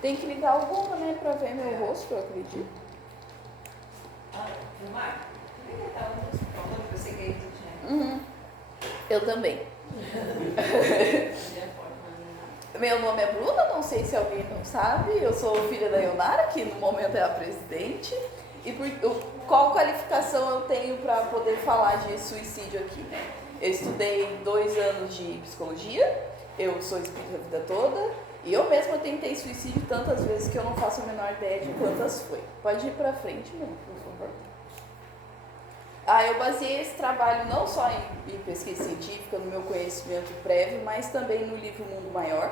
Tem que ligar alguma, né, pra ver meu rosto, eu acredito. Filmar? Eu sei que é isso, Uhum. Eu também. Meu nome é Bruna, não sei se alguém não sabe. Eu sou filha da Ionara, que no momento é a presidente. E qual qualificação eu tenho para poder falar de suicídio aqui, né? Eu estudei 2 anos de psicologia, eu sou espírita a vida toda, e eu mesma tentei suicídio tantas vezes que eu não faço a menor ideia de quantas foi. Pode ir para frente, meu, por favor. Eu baseei esse trabalho não só em pesquisa científica, no meu conhecimento prévio, mas também no livro Mundo Maior,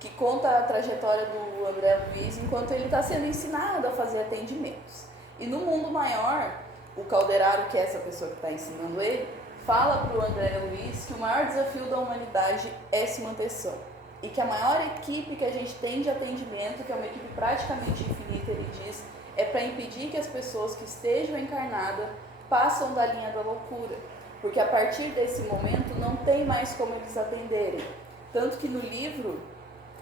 que conta a trajetória do André Luiz enquanto ele está sendo ensinado a fazer atendimentos. E no Mundo Maior, o Calderaro, que é essa pessoa que está ensinando ele, fala para o André Luiz que o maior desafio da humanidade é se manter sã. E que a maior equipe que a gente tem de atendimento, que é uma equipe praticamente infinita, ele diz, é para impedir que as pessoas que estejam encarnadas passam da linha da loucura. Porque a partir desse momento não tem mais como eles atenderem. Tanto que no livro,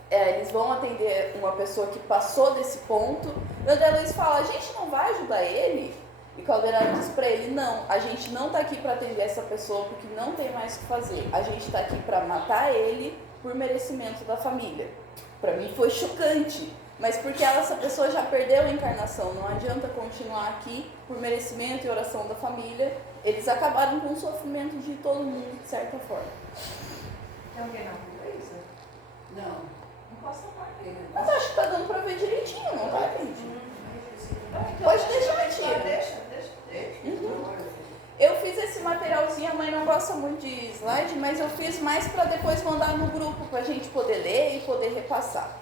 eles vão atender uma pessoa que passou desse ponto. E o André Luiz fala, a gente não vai ajudar ele? E Calderaro diz para ele, não, a gente não está aqui para atender essa pessoa porque não tem mais o que fazer. A gente está aqui para matar ele por merecimento da família. Para mim foi chocante, mas porque essa pessoa já perdeu a encarnação, não adianta continuar aqui por merecimento e oração da família. Eles acabaram com o sofrimento de todo mundo, de certa forma. Tem alguém na rua, é isso? Não. Não posso falar dele. Mas acho que tá dando para ver direitinho, não tá, gente? Pode deixar, tia. Deixa. Eu fiz esse materialzinho, a mãe não gosta muito de slide, mas eu fiz mais para depois mandar no grupo, para a gente poder ler e poder repassar.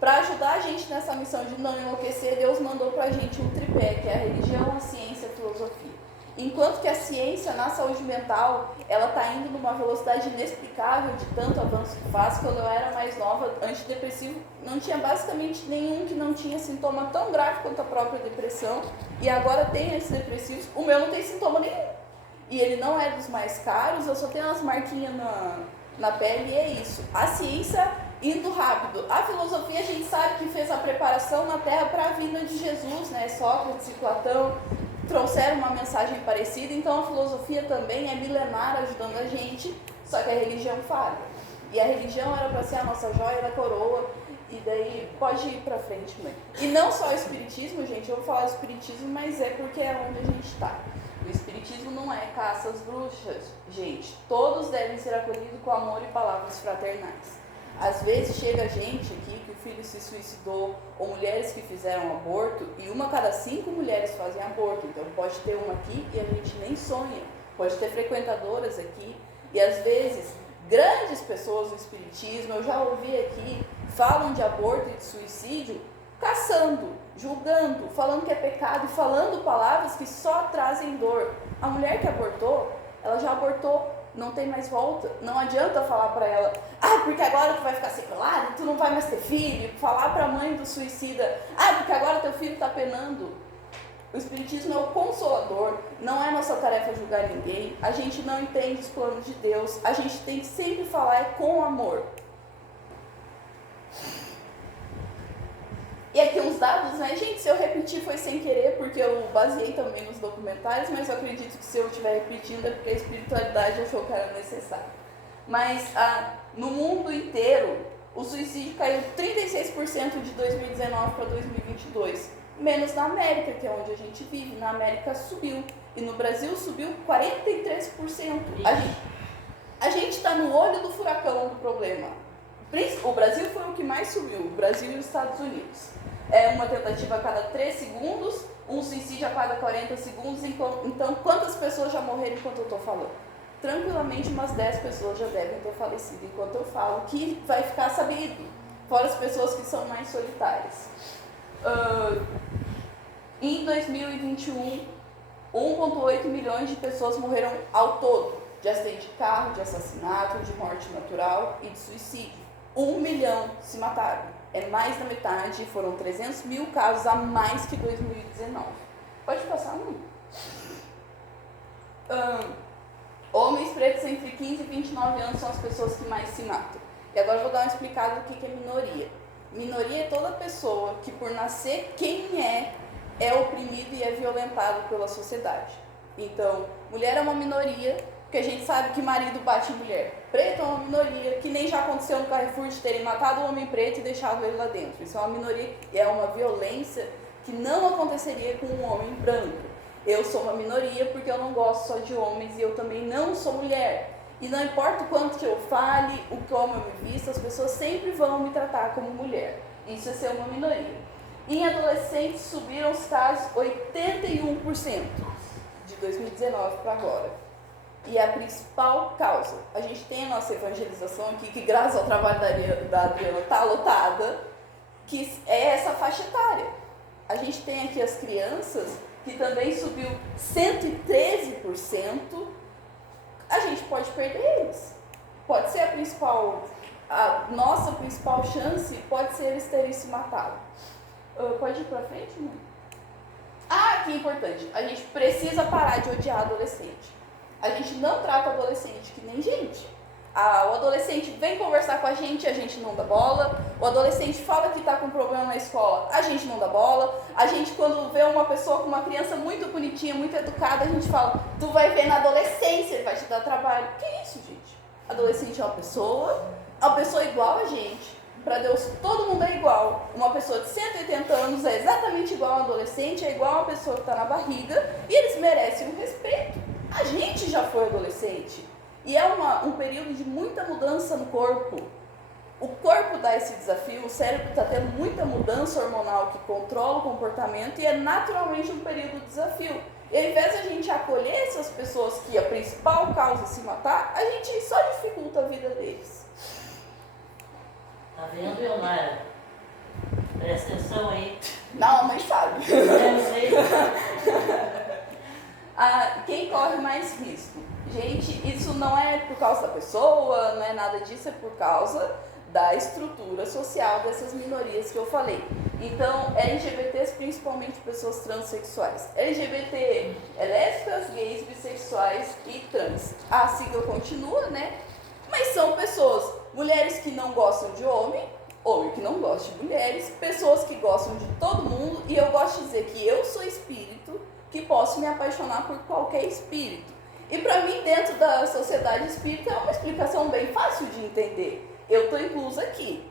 Para ajudar a gente nessa missão de não enlouquecer, Deus mandou para a gente um tripé, que é a religião, a ciência e a filosofia. Enquanto que a ciência na saúde mental, ela está indo numa velocidade inexplicável de tanto avanço que faz. Quando eu era mais nova, antidepressivo, não tinha basicamente nenhum que não tinha sintoma tão grave quanto a própria depressão. E agora tem antidepressivos, o meu não tem sintoma nenhum. E ele não é dos mais caros, eu só tenho umas marquinhas na pele e é isso. A ciência indo rápido. A filosofia a gente sabe que fez a preparação na Terra para a vinda de Jesus, né? Sócrates e Platão trouxeram uma mensagem parecida, então a filosofia também é milenar ajudando a gente, só que a religião falha. E a religião era para ser a nossa joia da coroa, e daí pode ir para frente, mãe. E não só o espiritismo, gente, eu vou falar espiritismo, mas é porque é onde a gente está. O espiritismo não é caça às bruxas, gente. Todos devem ser acolhidos com amor e palavras fraternais. Às vezes chega gente aqui que o filho se suicidou, ou mulheres que fizeram aborto, e 1 a cada 5 mulheres fazem aborto. Então pode ter uma aqui e a gente nem sonha. Pode ter frequentadoras aqui, e às vezes grandes pessoas do espiritismo, eu já ouvi aqui, falam de aborto e de suicídio, caçando, julgando, falando que é pecado e falando palavras que só trazem dor. A mulher que abortou, ela já abortou, não tem mais volta. Não adianta falar para ela, porque agora tu vai ficar sequelado, tu não vai mais ter filho. Falar para a mãe do suicida, porque agora teu filho está penando. O espiritismo é o consolador, não é nossa tarefa julgar ninguém. A gente não entende os planos de Deus, a gente tem que sempre falar com amor. E aqui uns dados, né? Gente, se eu repetir foi sem querer, porque eu baseei também nos documentários, mas eu acredito que se eu estiver repetindo é porque a espiritualidade achou que era necessário. Mas no mundo inteiro, o suicídio caiu 36% de 2019 para 2022. Menos na América, que é onde a gente vive. Na América subiu. E no Brasil subiu 43%. A gente está no olho do furacão do problema. O Brasil foi o que mais subiu, o Brasil e os Estados Unidos. É uma tentativa a cada 3 segundos, um suicídio a cada 40 segundos. Então, quantas pessoas já morreram enquanto eu estou falando? Tranquilamente, umas 10 pessoas já devem ter falecido enquanto eu falo, que vai ficar sabido. Fora as pessoas que são mais solitárias. Em 2021, 1,8 milhões de pessoas morreram ao todo, de acidente de carro, de assassinato, de morte natural e de suicídio. 1 milhão se mataram. É mais da metade, foram 300 mil casos a mais que 2019. Pode passar, não? Homens pretos entre 15 e 29 anos são as pessoas que mais se matam. E agora eu vou dar uma explicada do que é minoria. Minoria é toda pessoa que, por nascer quem é oprimido e é violentado pela sociedade. Então, mulher é uma minoria, porque a gente sabe que marido bate em mulher. Preto é uma minoria, que nem já aconteceu no Carrefour de terem matado um homem preto e deixado ele lá dentro. Isso é uma minoria, é uma violência que não aconteceria com um homem branco. Eu sou uma minoria porque eu não gosto só de homens e eu também não sou mulher. E não importa o quanto que eu fale, o como eu me visto, as pessoas sempre vão me tratar como mulher. Isso é ser uma minoria. Em adolescentes subiram os casos 81% de 2019 para agora. E a principal causa, a gente tem a nossa evangelização aqui, que graças ao trabalho da Adriana está lotada, que é essa faixa etária. A gente tem aqui as crianças, que também subiu 113%, a gente pode perder eles. Pode ser a nossa principal chance, pode ser eles terem se matado. Pode ir pra frente, não? Que importante, a gente precisa parar de odiar adolescente. A gente não trata adolescente que nem gente. O adolescente vem conversar com a gente não dá bola. O adolescente fala que está com problema na escola, a gente não dá bola. A gente, quando vê uma pessoa com uma criança muito bonitinha, muito educada, a gente fala, tu vai ver na adolescência, ele vai te dar trabalho. Que isso, gente? Adolescente é uma pessoa igual a gente. Para Deus, todo mundo é igual. Uma pessoa de 180 anos é exatamente igual a um adolescente, é igual a uma pessoa que está na barriga, e eles merecem um respeito. A gente já foi adolescente. E é um período de muita mudança no corpo. O corpo dá esse desafio, o cérebro está tendo muita mudança hormonal que controla o comportamento e é naturalmente um período de desafio. E ao invés de a gente acolher essas pessoas que a principal causa é se matar, a gente só dificulta a vida deles. Tá vendo, Leonara? Presta atenção aí. Não, a mãe sabe. Eu sei. Quem corre mais risco? Gente, isso não é por causa da pessoa, não é nada disso, é por causa da estrutura social dessas minorias que eu falei. Então, LGBTs, principalmente pessoas transexuais. LGBT é lésbicas, gays, bissexuais e trans. A sigla continua, né? Mas são pessoas, mulheres que não gostam de homem que não gosta de mulheres, pessoas que gostam de todo mundo, e eu gosto de dizer que eu sou espírito, que posso me apaixonar por qualquer espírito. E para mim, dentro da sociedade espírita, é uma explicação bem fácil de entender. Eu estou inclusa aqui.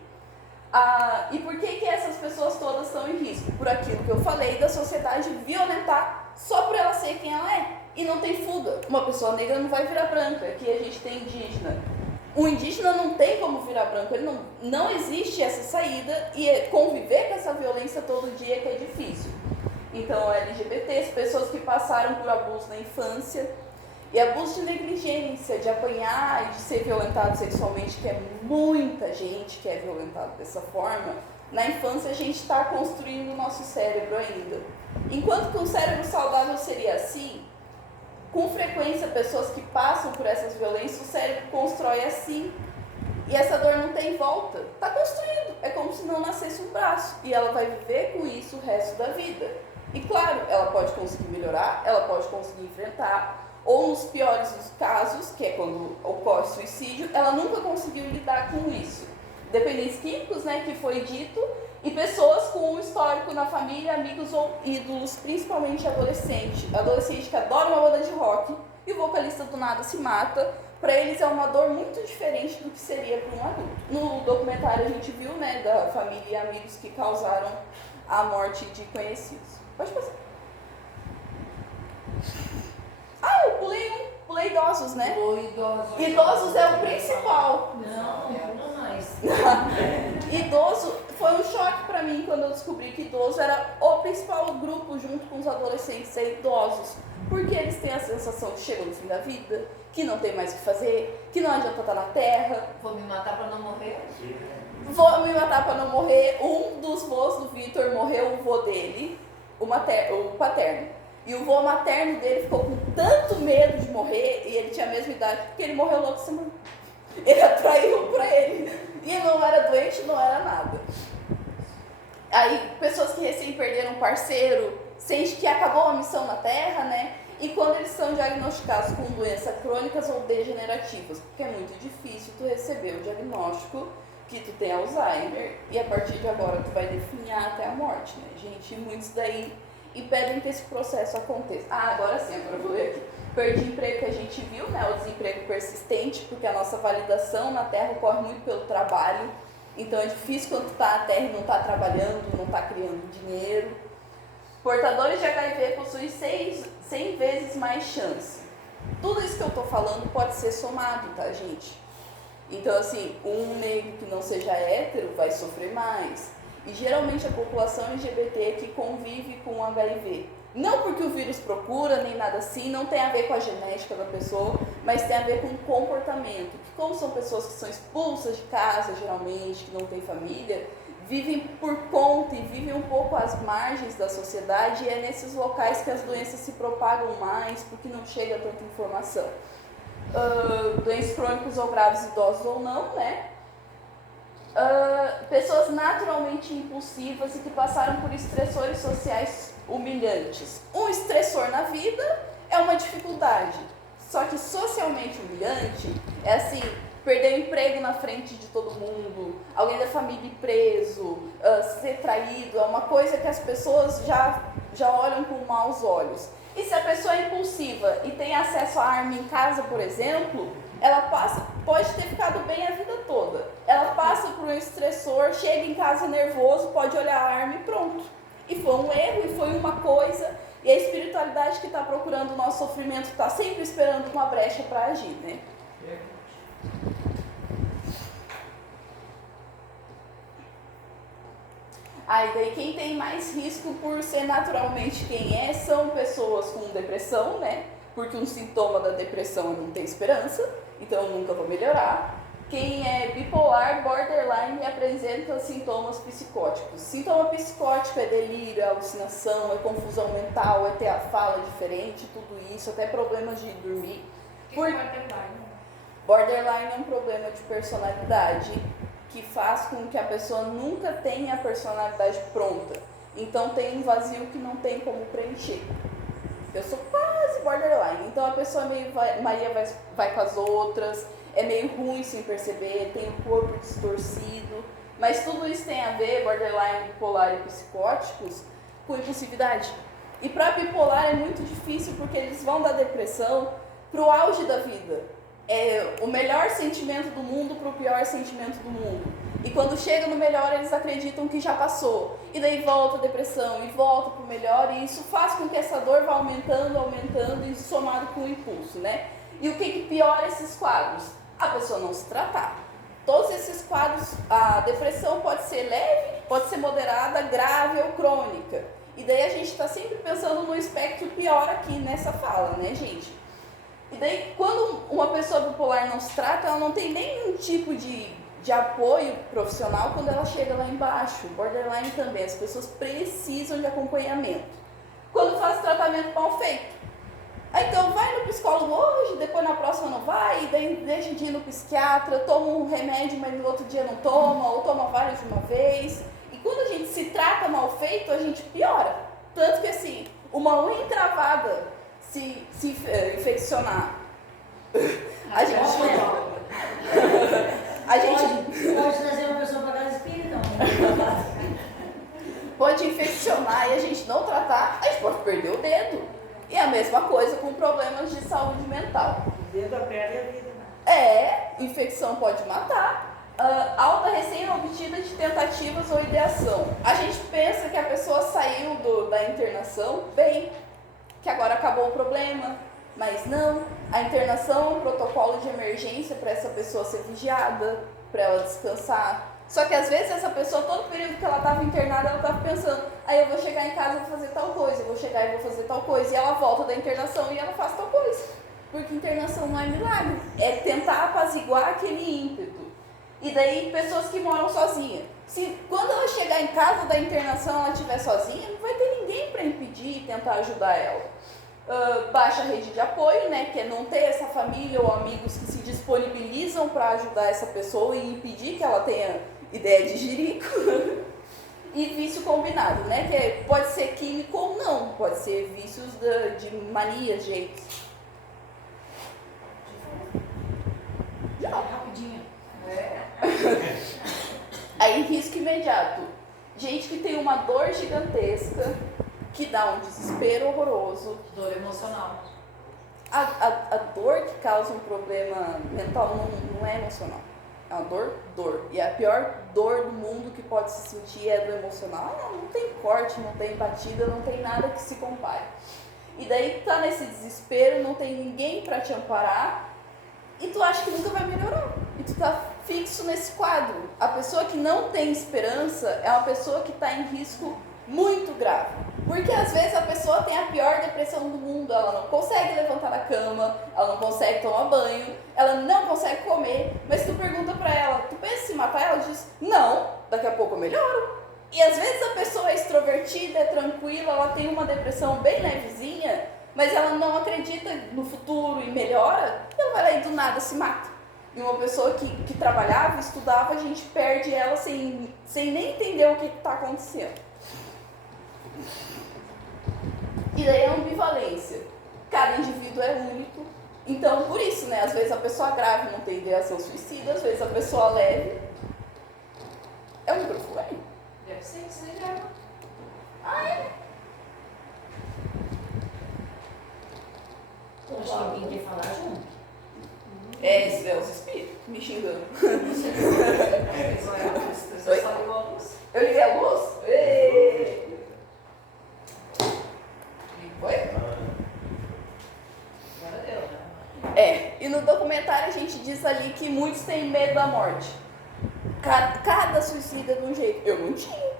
E por que essas pessoas todas estão em risco? Por aquilo que eu falei da sociedade violentar só por ela ser quem ela é. E não tem fuga. Uma pessoa negra não vai virar branca. Aqui a gente tem indígena. O indígena não tem como virar branco. Ele não existe essa saída. E conviver com essa violência todo dia que é difícil. Então, LGBTs, pessoas que passaram por abuso na infância. E abuso de negligência, de apanhar e de ser violentado sexualmente, que é muita gente que é violentada dessa forma. Na infância a gente está construindo o nosso cérebro ainda. Enquanto que um cérebro saudável seria assim, com frequência pessoas que passam por essas violências, o cérebro constrói assim. E essa dor não tem volta. Está construindo. É como se não nascesse um braço. E ela vai viver com isso o resto da vida. E claro, ela pode conseguir melhorar, ela pode conseguir enfrentar. Ou nos piores dos casos, que é quando ocorre suicídio, ela nunca conseguiu lidar com isso. Dependentes químicos, né, que foi dito, e pessoas com um histórico na família, amigos ou ídolos, principalmente adolescente. Adolescente que adora uma banda de rock e o vocalista do nada se mata. Para eles é uma dor muito diferente do que seria para um adulto. No documentário a gente viu, né, da família e amigos que causaram a morte de conhecidos. Pode passar. Eu pulei idosos, né? Idosos é o principal. Não mais. Idoso foi um choque para mim quando eu descobri que idoso era o principal grupo junto com os adolescentes, é idosos. Porque eles têm a sensação de chegam no fim da vida, que não tem mais o que fazer, que não adianta estar na terra. Vou me matar para não morrer? Vou me matar para não morrer. Um dos vôs do Vitor morreu, o vô dele, o paterno. E o vô materno dele ficou com tanto medo de morrer, e ele tinha a mesma idade, que ele morreu logo semana. Ele atraiu pra ele. E ele não era doente, não era nada. Aí, pessoas que recém perderam um parceiro, sente que acabou a missão na Terra, né? E quando eles são diagnosticados com doenças crônicas ou degenerativas, porque é muito difícil tu receber o diagnóstico que tu tem Alzheimer e a partir de agora tu vai definhar até a morte, né, gente? E muitos daí impedem que esse processo aconteça. Ah, agora sim, agora eu vou ler aqui. Perdi emprego que a gente viu, né, o desemprego persistente, porque a nossa validação na Terra ocorre muito pelo trabalho. Então é difícil quando tu tá na Terra e não tá trabalhando, não tá criando dinheiro. Portadores de HIV possuem 100 vezes mais chance. Tudo isso que eu tô falando pode ser somado, tá, gente? Então, assim, um negro que não seja hétero vai sofrer mais. E geralmente a população LGBT que convive com HIV. Não porque o vírus procura, nem nada assim, não tem a ver com a genética da pessoa, mas tem a ver com o comportamento. Que como são pessoas que são expulsas de casa, geralmente, que não têm família, vivem por conta e vivem um pouco às margens da sociedade, e é nesses locais que as doenças se propagam mais, porque não chega tanta informação. Doenças crônicas ou graves, idosos ou não, né? Pessoas naturalmente impulsivas e que passaram por estressores sociais humilhantes. Um estressor na vida é uma dificuldade, só que socialmente humilhante é assim, perder o emprego na frente de todo mundo, alguém da família ir preso, ser traído, é uma coisa que as pessoas já olham com maus olhos. E se a pessoa é impulsiva e tem acesso à arma em casa, por exemplo, ela pode ter ficado bem a vida toda. Ela passa por um estressor, chega em casa nervoso, pode olhar a arma e pronto. E foi um erro, e foi uma coisa, e a espiritualidade que está procurando o nosso sofrimento está sempre esperando uma brecha para agir, né? E daí quem tem mais risco por ser naturalmente quem é, são pessoas com depressão, né? Porque um sintoma da depressão é não ter esperança, então eu nunca vou melhorar. Quem é bipolar, borderline e apresenta sintomas psicóticos. Sintoma psicótico é delírio, é alucinação, é confusão mental, é ter a fala diferente, tudo isso, até problemas de dormir. Borderline é um problema de personalidade que faz com que a pessoa nunca tenha a personalidade pronta. Então tem um vazio que não tem como preencher. Eu sou quase borderline, então a pessoa meio Maria vai com as outras, é meio ruim sem perceber, tem o corpo distorcido, mas tudo isso tem a ver, borderline, bipolar e psicóticos, com impulsividade. E para bipolar é muito difícil porque eles vão da depressão para o auge da vida. É o melhor sentimento do mundo para o pior sentimento do mundo. E quando chega no melhor, eles acreditam que já passou. E daí volta a depressão e volta para o melhor. E isso faz com que essa dor vá aumentando e somado com o impulso, né? E o que piora esses quadros? A pessoa não se tratar. Todos esses quadros, a depressão pode ser leve, pode ser moderada, grave ou crônica. E daí a gente está sempre pensando no espectro pior aqui nessa fala, né, gente? E daí, quando uma pessoa bipolar não se trata, ela não tem nenhum tipo de apoio profissional quando ela chega lá embaixo. Borderline também, as pessoas precisam de acompanhamento. Quando faz tratamento mal feito. Então vai no psicólogo hoje, depois na próxima não vai, e daí deixa de ir no psiquiatra, toma um remédio, mas no outro dia não toma, ou toma vários de uma vez. E quando a gente se trata mal feito, a gente piora. Tanto que assim, uma unha encravada, se infeccionar, a gente Pode trazer uma pessoa para casa espírita, pode infeccionar e a gente não tratar, a gente pode perder o dedo. E a mesma coisa com problemas de saúde mental. O dedo perde a vida. Infecção pode matar. Alta recém-obtida de tentativas ou ideação. A gente pensa que a pessoa saiu da internação bem, que agora acabou o problema, mas não. A internação é um protocolo de emergência para essa pessoa ser vigiada, para ela descansar. Só que às vezes essa pessoa, todo período que ela estava internada, ela estava pensando, aí eu vou chegar em casa e vou fazer tal coisa, eu vou chegar e vou fazer tal coisa. E ela volta da internação e ela faz tal coisa. Porque internação não é milagre, é tentar apaziguar aquele ímpeto. E daí pessoas que moram sozinhas. Se quando ela chegar em casa da internação ela estiver sozinha, não vai ter ninguém para impedir e tentar ajudar ela. Baixa rede de apoio, né, que é não ter essa família ou amigos que se disponibilizam para ajudar essa pessoa e impedir que ela tenha ideia de jirico. E vício combinado, né, que pode ser químico ou não, pode ser vícios de mania, jeitos. Rapidinho. Aí, risco imediato. Gente que tem uma dor gigantesca, que dá um desespero horroroso. Dor emocional. A dor que causa um problema mental não é emocional. É uma dor. E a pior dor do mundo que pode se sentir é do emocional. Não tem corte, não tem batida, não tem nada que se compare. E daí tu tá nesse desespero, não tem ninguém pra te amparar e tu acha que nunca vai melhorar. E tu tá fixo nesse quadro. A pessoa que não tem esperança é uma pessoa que tá em risco muito grave. Porque às vezes a pessoa tem a pior depressão do mundo, ela não consegue levantar da cama, ela não consegue tomar banho, ela não consegue comer, mas tu pergunta pra ela, tu pensa em se matar? Ela diz, não, daqui a pouco eu melhoro. E às vezes a pessoa é extrovertida, é tranquila, ela tem uma depressão bem levezinha, mas ela não acredita no futuro e melhora, ela vai lá e do nada se mata. E uma pessoa que trabalhava, estudava, a gente perde ela sem nem entender o que está acontecendo. E daí é ambivalência. Cada indivíduo é único. Então, por isso, né? Às vezes a pessoa grave não tem ideação suicida, às vezes a pessoa leve é um microfone. Deve ser que você já. Ah, é? Acho que alguém quer falar junto. Esse é os espíritos me xingando. Você só ligou a luz? Eu liguei a luz? Ei! Foi? Agora deu, né? E no documentário a gente diz ali que muitos têm medo da morte. Cada suicida é de um jeito. Eu não tinha.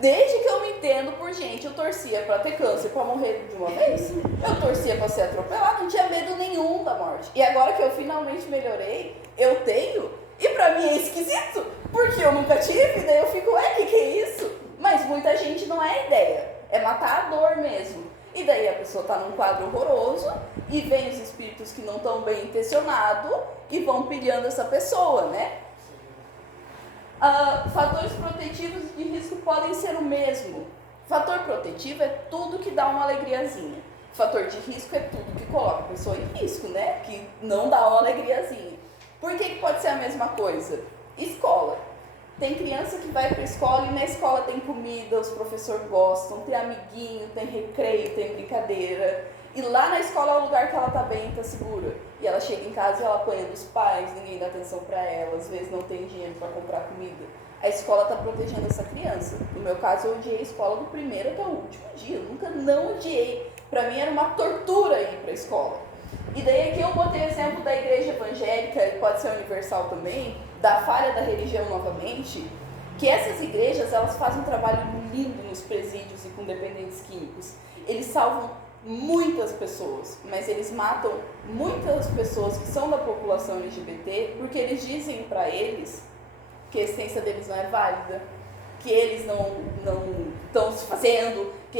Desde que eu me entendo por gente, eu torcia pra ter câncer, pra morrer de uma vez. Eu torcia pra ser atropelado, não tinha medo nenhum da morte. E agora que eu finalmente melhorei, eu tenho. E pra mim é esquisito, porque eu nunca tive, daí eu fico, que é isso? Mas muita gente não é a ideia, é matar a dor mesmo. E daí a pessoa tá num quadro horroroso, e vem os espíritos que não estão bem intencionados, e vão pilhando essa pessoa, né? Fatores protetivos de risco podem ser o mesmo. Fator protetivo é tudo que dá uma alegriazinha. Fator de risco é tudo que coloca a pessoa em risco, né? Que não dá uma alegriazinha. Por que pode ser a mesma coisa? Escola. Tem criança que vai para a escola e na escola tem comida, os professores gostam, tem amiguinho, tem recreio, tem brincadeira. E lá na escola é o lugar que ela tá bem, tá segura. E ela chega em casa e ela apanha dos pais, ninguém dá atenção para ela, às vezes não tem dinheiro para comprar comida. A escola tá protegendo essa criança. No meu caso, eu odiei a escola do primeiro até o último dia. Eu nunca não odiei. Para mim era uma tortura ir para a escola. E daí aqui eu botei o exemplo da igreja evangélica, pode ser universal também, da falha da religião novamente, que essas igrejas, elas fazem um trabalho lindo nos presídios e com dependentes químicos. Eles salvam muitas pessoas, mas eles matam muitas pessoas que são da população LGBT, porque eles dizem para eles que a existência deles não é válida, que eles não estão se fazendo, que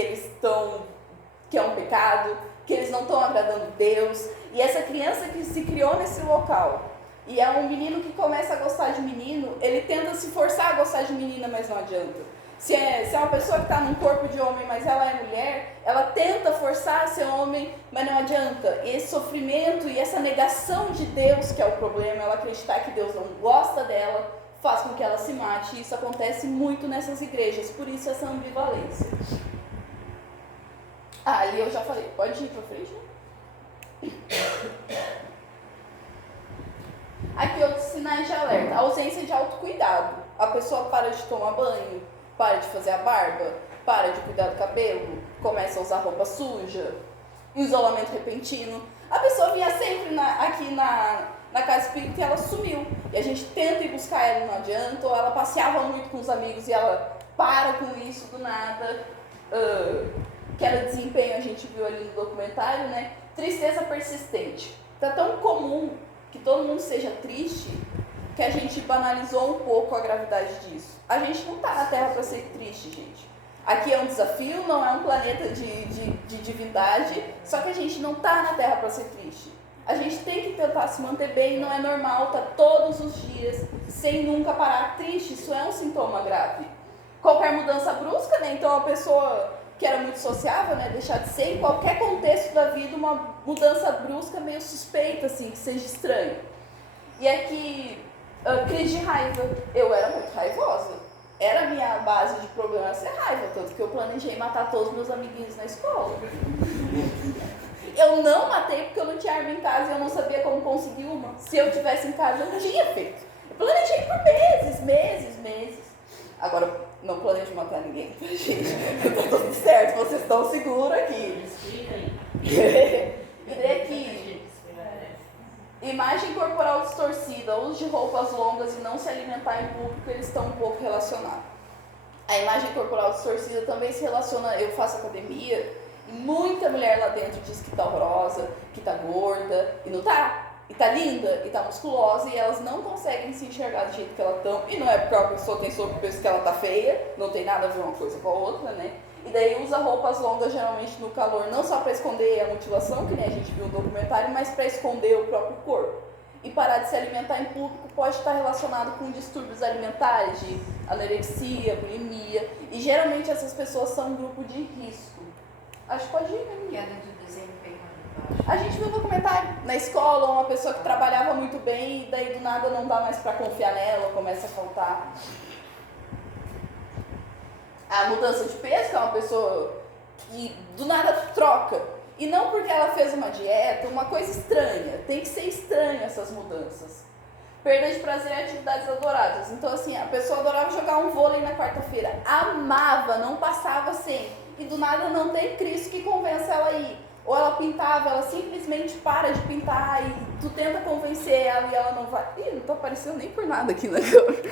é um pecado, que eles não estão agradando Deus. E essa criança que se criou nesse local, e é um menino que começa a gostar de menino, ele tenta se forçar a gostar de menina, mas não adianta. Se é uma pessoa que está num corpo de homem, mas ela é mulher, ela tenta forçar a ser homem, mas não adianta. E esse sofrimento e essa negação de Deus, que é o problema, ela acreditar que Deus não gosta dela, faz com que ela se mate. E isso acontece muito nessas igrejas, por isso essa ambivalência. Ali eu já falei, pode ir para frente? Aqui outros sinais de alerta. A ausência de autocuidado. A pessoa para de tomar banho, para de fazer a barba, para de cuidar do cabelo, começa a usar roupa suja, isolamento repentino. A pessoa vinha sempre aqui na casa espírita e ela sumiu. E a gente tenta ir buscar ela e não adianta, ou ela passeava muito com os amigos e ela para com isso do nada. Que era desempenho, a gente viu ali no documentário, né? Tristeza persistente. Tá tão comum que todo mundo seja triste que a gente banalizou um pouco a gravidade disso. A gente não tá na Terra para ser triste, gente. Aqui é um desafio, não é um planeta de divindade, só que a gente não tá na Terra para ser triste. A gente tem que tentar se manter bem, não é normal tá todos os dias sem nunca parar triste, isso é um sintoma grave. Qualquer mudança brusca, né? Então a pessoa que era muito sociável, né, deixar de ser em qualquer contexto da vida uma mudança brusca meio suspeita, assim, que seja estranho. E aqui Crise de raiva. Eu era muito raivosa. Era a minha base de problema ser raiva, tanto que eu planejei matar todos os meus amiguinhos na escola. Eu não matei porque eu não tinha arma em casa e eu não sabia como conseguir uma. Se eu tivesse em casa, eu não tinha feito. Eu planejei por meses. Agora, não planejo matar ninguém, tá, gente? Tá tudo certo, vocês estão seguros aqui. Explica aí. E daí aqui, imagem corporal distorcida, uso de roupas longas e não se alimentar em público, eles estão um pouco relacionados. A imagem corporal distorcida também se relaciona, eu faço academia, e muita mulher lá dentro diz que tá horrorosa, que tá gorda, e não tá. E tá linda, e tá musculosa, e elas não conseguem se enxergar do jeito que elas estão. E não é porque a pessoa tem sobrepeso que ela tá feia, não tem nada a ver uma coisa com a outra, né? E daí usa roupas longas geralmente no calor, não só para esconder a mutilação, que nem a gente viu no documentário, mas para esconder o próprio corpo. E parar de se alimentar em público pode estar relacionado com distúrbios alimentares, de anorexia, bulimia. E geralmente essas pessoas são um grupo de risco. Acho que pode ir, né? Queda de desempenho ali embaixo. A gente viu um documentário na escola, uma pessoa que trabalhava muito bem e daí do nada não dá mais para confiar nela, começa a faltar. A mudança de peso, que é uma pessoa que do nada troca. E não porque ela fez uma dieta, uma coisa estranha. Tem que ser estranho essas mudanças. Perda de prazer em atividades adoradas. Então assim, a pessoa adorava jogar um vôlei na quarta-feira. Amava, não passava sem. E do nada não tem Cristo que convença ela a ir. Ou ela pintava, ela simplesmente para de pintar e tu tenta convencer ela e ela não vai. Ih, não tô aparecendo nem por nada aqui na câmera.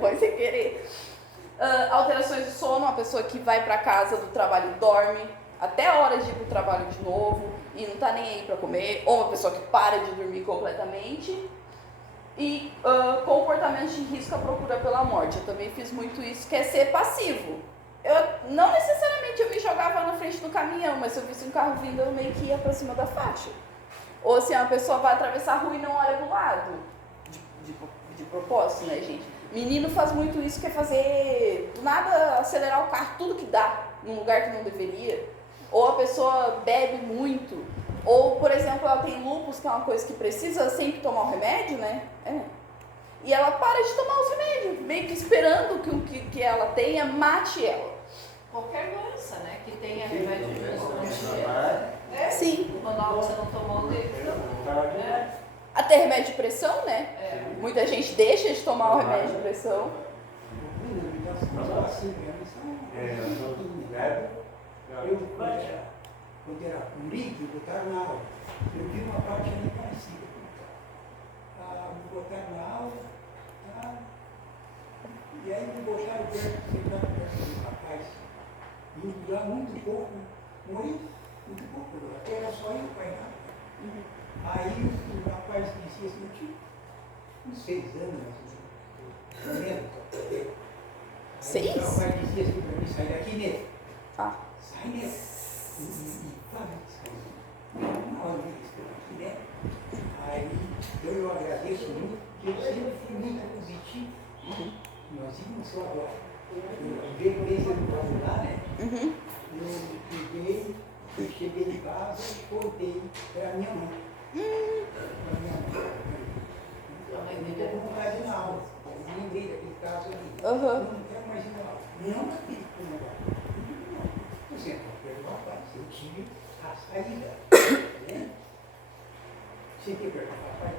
Foi sem querer. Alterações de sono, uma pessoa que vai pra casa do trabalho e dorme até a hora de ir pro trabalho de novo e não tá nem aí pra comer. Ou uma pessoa que para de dormir completamente. E comportamentos de risco à procura pela morte. Eu também fiz muito isso, que é ser passivo. Não necessariamente eu me jogava na frente do caminhão, mas se eu visse um carro vindo, eu meio que ia pra cima da faixa. Ou se uma pessoa vai atravessar a rua e não olha pro lado. De propósito, né, gente? Menino faz muito isso, que é fazer, do nada, acelerar o carro, tudo que dá, num lugar que não deveria. Ou a pessoa bebe muito. Ou, por exemplo, ela tem lúpus, que é uma coisa que precisa sempre tomar o remédio, né? E ela para de tomar os remédios, meio que esperando que o que ela tenha mate ela. Qualquer doença, né? Que tenha remédio de Sim. Quando você não tomou, teve. Até remédio de pressão, né? Muita gente deixa de tomar o remédio de pressão. Quando era um líquido, botaram na aula. Eu vi uma parte ali parecida. Me botaram na aula, e aí me botaram sentado perto do rapaz. E lá muito pouco, morri muito pouco. Até era só eu, pai nada. Aí o rapaz disse assim, eu tinha uns 6 anos, mais ou menos. 6? O rapaz dizia assim para mim, sai daqui mesmo. Sai mesmo. E fala, uma hora eu estou aqui, né? Aí eu agradeço muito, porque eu sempre fui muito positivo. Nós íamos só agora. Eu veio por esse ano lá, né? Eu peguei, eu cheguei em casa e contei para a minha mãe. Para minha mãe. Eu estou com vontade na aula. Eu lembrei daquele caso ali. Eu não quero mais ir na aula. Não acredito que não vai. Por exemplo, eu tive a saída. Né? Sem ter perto do papai,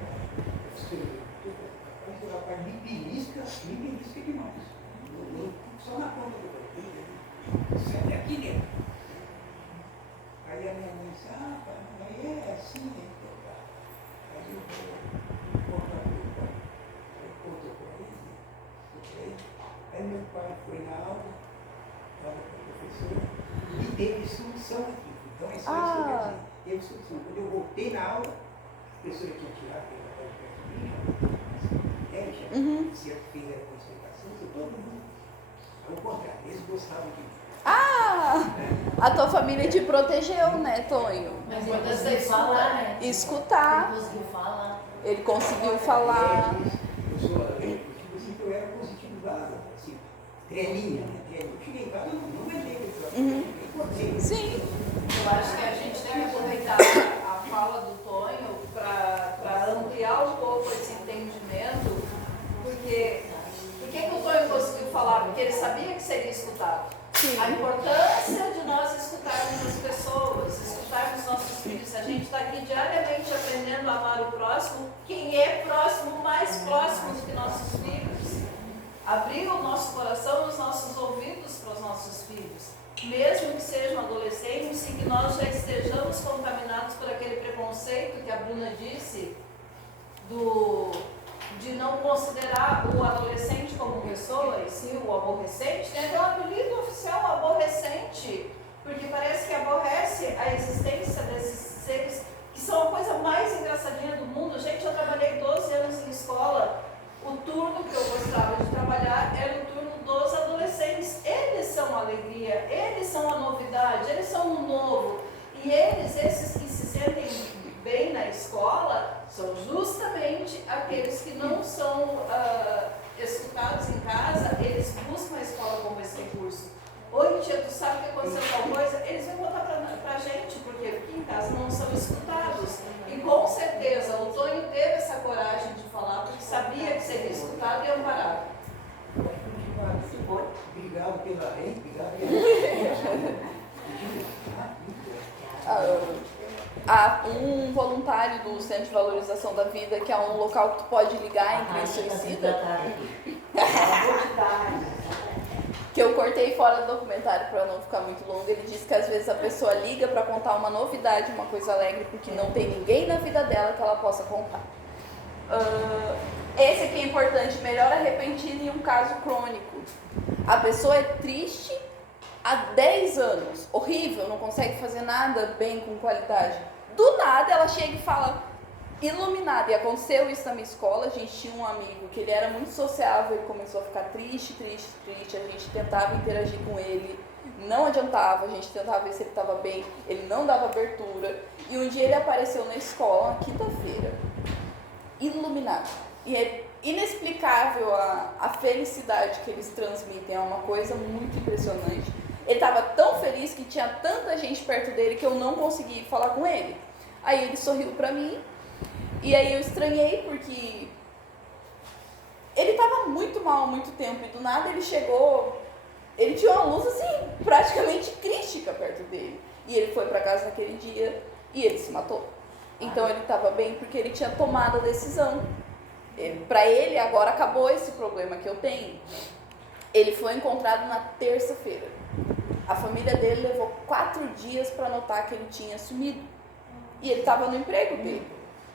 o rapaz me belisca demais. Só na ponta do corpo. Sai daqui dentro. Aí a minha mãe disse, pai, aí é assim, né? Aí eu vou contar para o pai. Aí contou para ele. Aí meu pai foi na aula, estava com a professora, e teve solução aqui. Então é só isso que eu quero dizer. Teve solução. Quando eu voltei na aula, a professora tinha tirado aquele papel de perto de mim, se eu fiz a concentração, todo mundo. Ao contrário, eles gostavam de mim. A tua família te protegeu, né, Tonho? Mas ele conseguiu falar, né? Escutar. Ele conseguiu falar. Ele conseguiu falar. Eu era positivo lá, assim, trelinha, né? Eu cheguei em casa, não vendei, Sim. Eu acho que a gente deve aproveitar a fala do Tonho para resultado. Sim. A importância de nós escutarmos as pessoas, escutarmos nossos filhos. A gente está aqui diariamente aprendendo a amar o próximo. Quem é próximo, mais próximo do que nossos filhos. Abrir o nosso coração e os nossos ouvidos para os nossos filhos. Mesmo que sejam adolescentes e que nós já estejamos contaminados por aquele preconceito que a Bruna disse, de não considerar o adolescente como pessoa, e sim o aborrecente, tem até um apelido oficial, aborrecente, porque parece que aborrece a existência desses seres, que são a coisa mais engraçadinha do mundo. Gente, eu trabalhei 12 anos em escola, o turno que eu gostava de trabalhar era o turno dos adolescentes. Eles são a alegria, eles são a novidade, eles são o novo, e eles, esses que se sentem bem na escola, são justamente aqueles que não são escutados em casa. Eles buscam a escola como esse recurso. Oi, tia, tu sabe que aconteceu tal coisa? Eles vão contar pra gente, porque aqui em casa não são escutados. E com certeza o Tonho teve essa coragem de falar, porque sabia que seria escutado e amparado. Obrigado pela lei, obrigado Um voluntário do Centro de Valorização da Vida, que é um local que tu pode ligar em crise suicida, que eu cortei fora do documentário para não ficar muito longo. Ele disse que às vezes a pessoa liga para contar uma novidade, uma coisa alegre, porque não tem ninguém na vida dela que ela possa contar. Esse aqui é importante: melhora repentina em um caso crônico. A pessoa é triste há 10 anos, horrível, não consegue fazer nada bem com qualidade. Do nada ela chega e fala, iluminada. E aconteceu isso na minha escola. A gente tinha um amigo que ele era muito sociável, ele começou a ficar triste. A gente tentava interagir com ele, não adiantava. A gente tentava ver se ele estava bem, ele não dava abertura. E um dia ele apareceu na escola, na quinta-feira, iluminado. E é inexplicável a felicidade que eles transmitem, é uma coisa muito impressionante. Ele estava tão feliz que tinha tanta gente perto dele que eu não consegui falar com ele. Aí ele sorriu pra mim, e aí eu estranhei, porque ele estava muito mal há muito tempo, e do nada ele chegou, ele tinha uma luz assim, praticamente crística perto dele. E ele foi pra casa naquele dia, e ele se matou. Então ele estava bem porque ele tinha tomado a decisão. Para ele, agora acabou esse problema que eu tenho. Ele foi encontrado na terça-feira. A família dele levou 4 dias para notar que ele tinha sumido. E ele estava no emprego dele,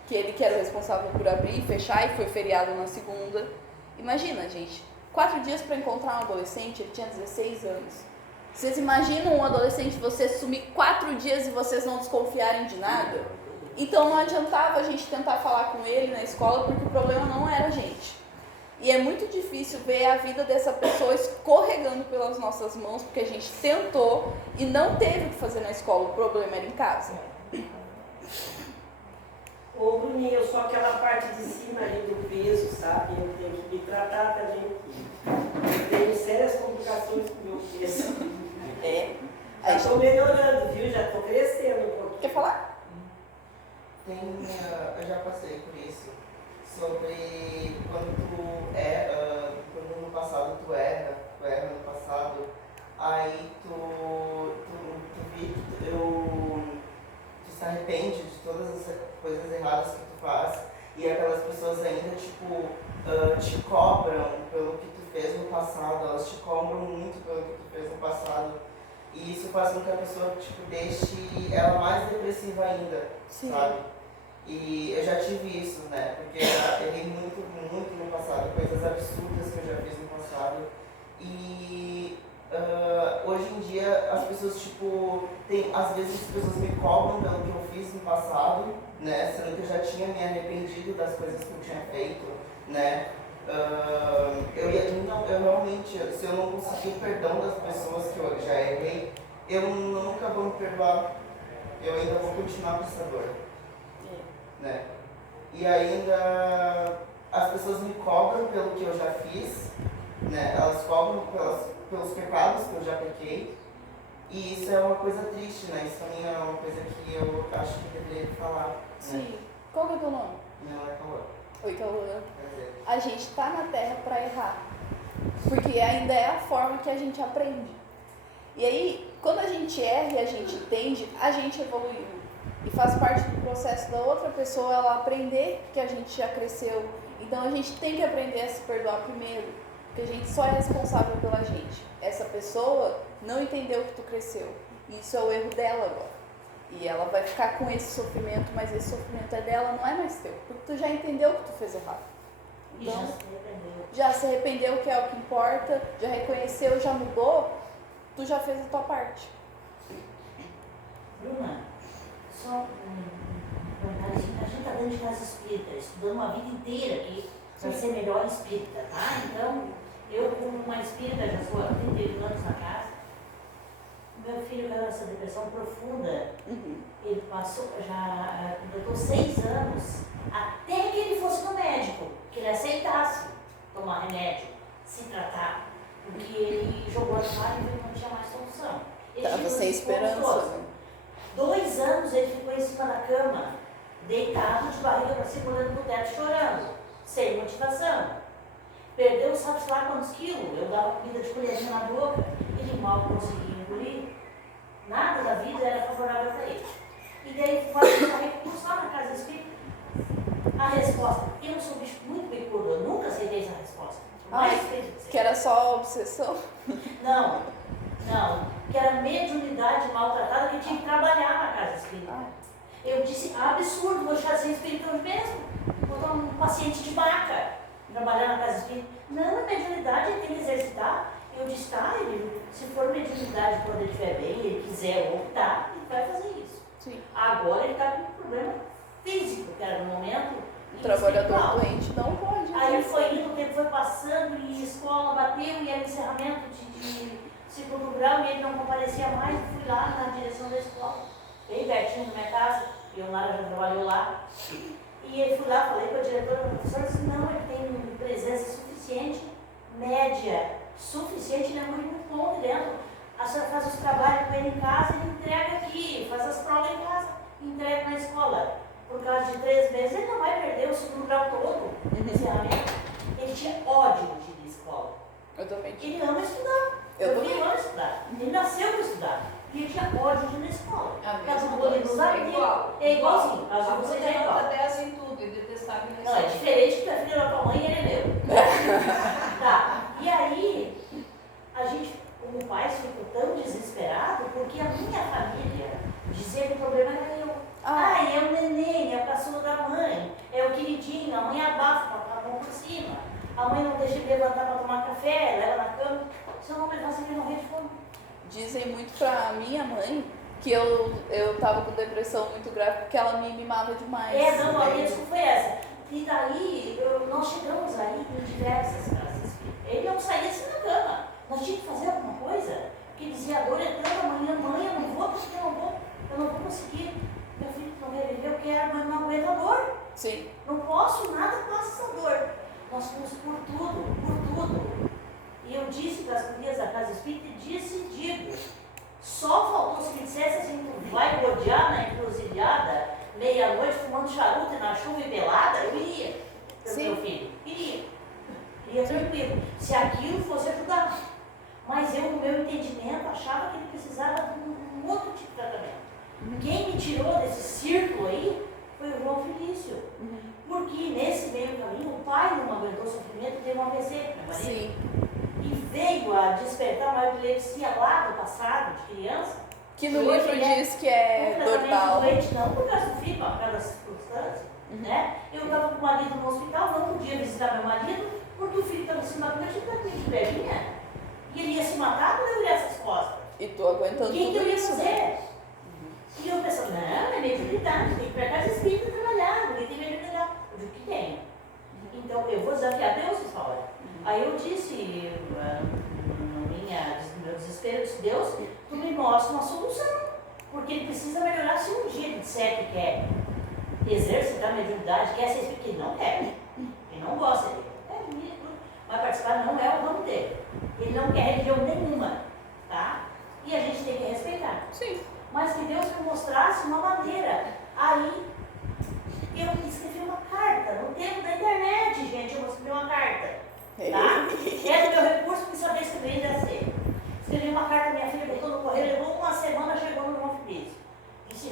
que ele que era o responsável por abrir e fechar, e foi feriado na segunda. Imagina, gente, 4 dias para encontrar um adolescente. Ele tinha 16 anos. Vocês imaginam um adolescente, você sumir 4 dias e vocês não desconfiarem de nada? Então não adiantava a gente tentar falar com ele na escola, porque o problema não era a gente. E é muito difícil ver a vida dessa pessoa escorregando pelas nossas mãos, porque a gente tentou e não teve o que fazer na escola, o problema era em casa. Ô Bruninha, eu sou aquela parte de cima ali do peso, sabe? Eu tenho que me tratar também aqui. Eu tenho sérias complicações com o meu peso. Já estou melhorando, viu? Já estou crescendo um pouquinho. Quer falar? Eu já passei por isso, sobre quando quando no passado tu erra no passado, aí tu se arrepende de todas as coisas erradas que tu faz, e aquelas pessoas ainda te cobram pelo que tu fez no passado, elas te cobram muito pelo que tu fez no passado, e isso faz com que a pessoa deixe ela mais depressiva ainda, Sim. Sabe? E eu já tive isso, né? Porque eu errei muito no passado, coisas absurdas que eu já fiz no passado. E hoje em dia as pessoas, às vezes as pessoas me cobram pelo que eu fiz no passado, né? Sendo que eu já tinha me arrependido das coisas que eu tinha feito, né? Eu realmente, se eu não conseguir o perdão das pessoas que eu já errei, eu nunca vou me perdoar. Eu ainda vou continuar com essa dor. Né? E ainda as pessoas me cobram pelo que eu já fiz, né? Elas cobram pelos pecados que eu já pequei, e isso é uma coisa triste, né? Isso também é uma coisa que eu acho que deveria falar. Sim. Né? Qual que é o teu nome? Meu nome é Cauã. Oi, Cauã. Prazer. A gente tá na Terra para errar. Porque ainda é a forma que a gente aprende. E aí, quando a gente erra e a gente entende, a gente evoluiu. E faz parte do processo da outra pessoa ela aprender que a gente já cresceu. Então a gente tem que aprender a se perdoar primeiro. Porque a gente só é responsável pela gente. Essa pessoa não entendeu que tu cresceu. Isso é o erro dela agora. E ela vai ficar com esse sofrimento, mas esse sofrimento é dela, não é mais teu. Porque tu já entendeu que tu fez errado. Então, E já se arrependeu. já se arrependeu, que é o que importa, já reconheceu, já mudou, tu já fez a tua parte. Bruna, só a gente está dentro de casa espírita, estudando uma vida inteira aqui para ser melhor espírita, tá? Então, eu como uma espírita, já sou há 31 anos na casa, meu filho caiu nessa depressão profunda, ele passou, já completou 6 anos, até que ele fosse no médico, que ele aceitasse tomar remédio, se tratar, porque ele jogou a toalha e viu que não tinha mais solução. Ele Tava tirou sem esse ponto esperança. todo. 2 anos ele ficou em cima da cama, deitado de barriga para cima, olhando pro teto, chorando, sem motivação. Perdeu, sabe-se lá quantos quilos? Eu dava comida de colherinha na boca, ele mal conseguia engolir. Nada da vida era favorável para ele. E daí, quando eu falei recurso lá na casa espírita, a resposta, eu sou um bicho muito bicudo, eu nunca aceitei essa resposta. Mas, Que era só obsessão. não, que era mediunidade maltratada que eu tinha que trabalhar na casa espírita. Eu disse, absurdo, vou deixar de ser espírita hoje mesmo. Vou dar um paciente de maca, trabalhar na casa espírita. Não, mediunidade ele tem que exercitar. Eu disse, tá, ele, se for mediunidade quando ele estiver bem, ele quiser optar, ele vai fazer isso. Sim. Agora ele está com um problema físico, que era no momento. O trabalhador espiritual. doente não pode. Aí foi indo, o tempo foi passando e a escola bateu e era encerramento de segundo grau e ele não comparecia mais. Eu fui lá na direção da escola, bem pertinho da minha casa, e o Nara já trabalhou lá. E ele fui lá, falei com a diretora, a professora disse, não, ele tem presença suficiente, média, suficiente, ele é muito bom dentro. A senhora faz os trabalhos com ele em casa, ele entrega aqui, faz as provas em casa, entrega na escola. Por causa de 3 meses, ele não vai perder o segundo grau todo, encerramento. Ele tinha ódio de ir à escola. Eu também tinha. Ele ama estudar. Eu também amo estudar. Ele nasceu para estudar. E ele tinha ódio de ir na escola. A Por causa mesma do bullying coisa, dos é amigos. igual. É igualzinho. Por A causa de você vocês é tem igual. nota 10 em tudo e detestava ir na Não, é escola. diferente que a filha da tua mãe ele é meu. Tá. E aí, a gente, como pais, ficou tão desesperado porque a minha família dizia que o problema era eu. Ai, é o neném, é o caçula da mãe, é o queridinho, a mãe abafa, a mão por cima. A mãe não deixa ele levantar para tomar café, leva na cama. Se eu não levasse, ele ia morrer de fome. Dizem muito pra minha mãe que eu tava com depressão muito grave porque ela me mimava demais. Não, a minha desculpa foi essa. E daí, nós chegamos aí em diversas casas. Ele não saía assim na cama. Nós tínhamos que fazer alguma coisa. Porque ele dizia, a dor é tanta, amanhã, mãe, eu não vou, porque eu não vou conseguir. Meu filho não vai viver, eu quero, mas não aguento a dor. Sim. Não posso, nada passa essa dor. Nós fomos por tudo. E eu disse para as gurias da casa espírita, e disse e digo, só faltou se me dissesse assim, tu vai rodear na encruzilhada, meia-noite, fumando charuto e na chuva e pelada, eu iria. Pelo Sim. meu filho. Iria tranquilo. Se aquilo fosse ajudar. Mas eu, no meu entendimento, achava que ele precisava de um outro tipo de tratamento. Quem me tirou desse círculo aí foi o João Felício. Porque nesse meio caminho, o pai não aguentou o sofrimento, teve uma AVC, meu marido. Sim. E veio a despertar uma epilepsia lá do passado, de criança. Que no Hoje livro ele é diz que é completamente dortal. doente, não por causa do filho, por causa das circunstâncias. Né? Eu estava com o marido no hospital, não podia visitar meu marido, porque o filho estava em cima da cama, tinha de velhinha. E ele ia se matar quando eu olhasse as costas. E tu aguentando O que tudo eu ia isso, fazer? né? E eu pensava, não, é mediunidade, tem que ir para casa espírita trabalhar, ninguém tem mediunidade. Eu digo que tenho. Então eu vou desafiar Deus nessa hora. Aí eu disse, no meu desespero, eu disse, Deus, tu me mostra uma solução. Porque ele precisa melhorar se um dia ele disser que quer exercitar a mediunidade, quer ser espírita, ele não quer. Ele não gosta dele. Vai participar, não é o ramo dele. Ele não quer religião nenhuma, tá? E a gente tem que respeitar. Sim. Mas que Deus me mostrasse uma maneira. Aí eu escrevi uma carta, no tempo da internet, gente, eu escrevi uma carta. Tá? É do meu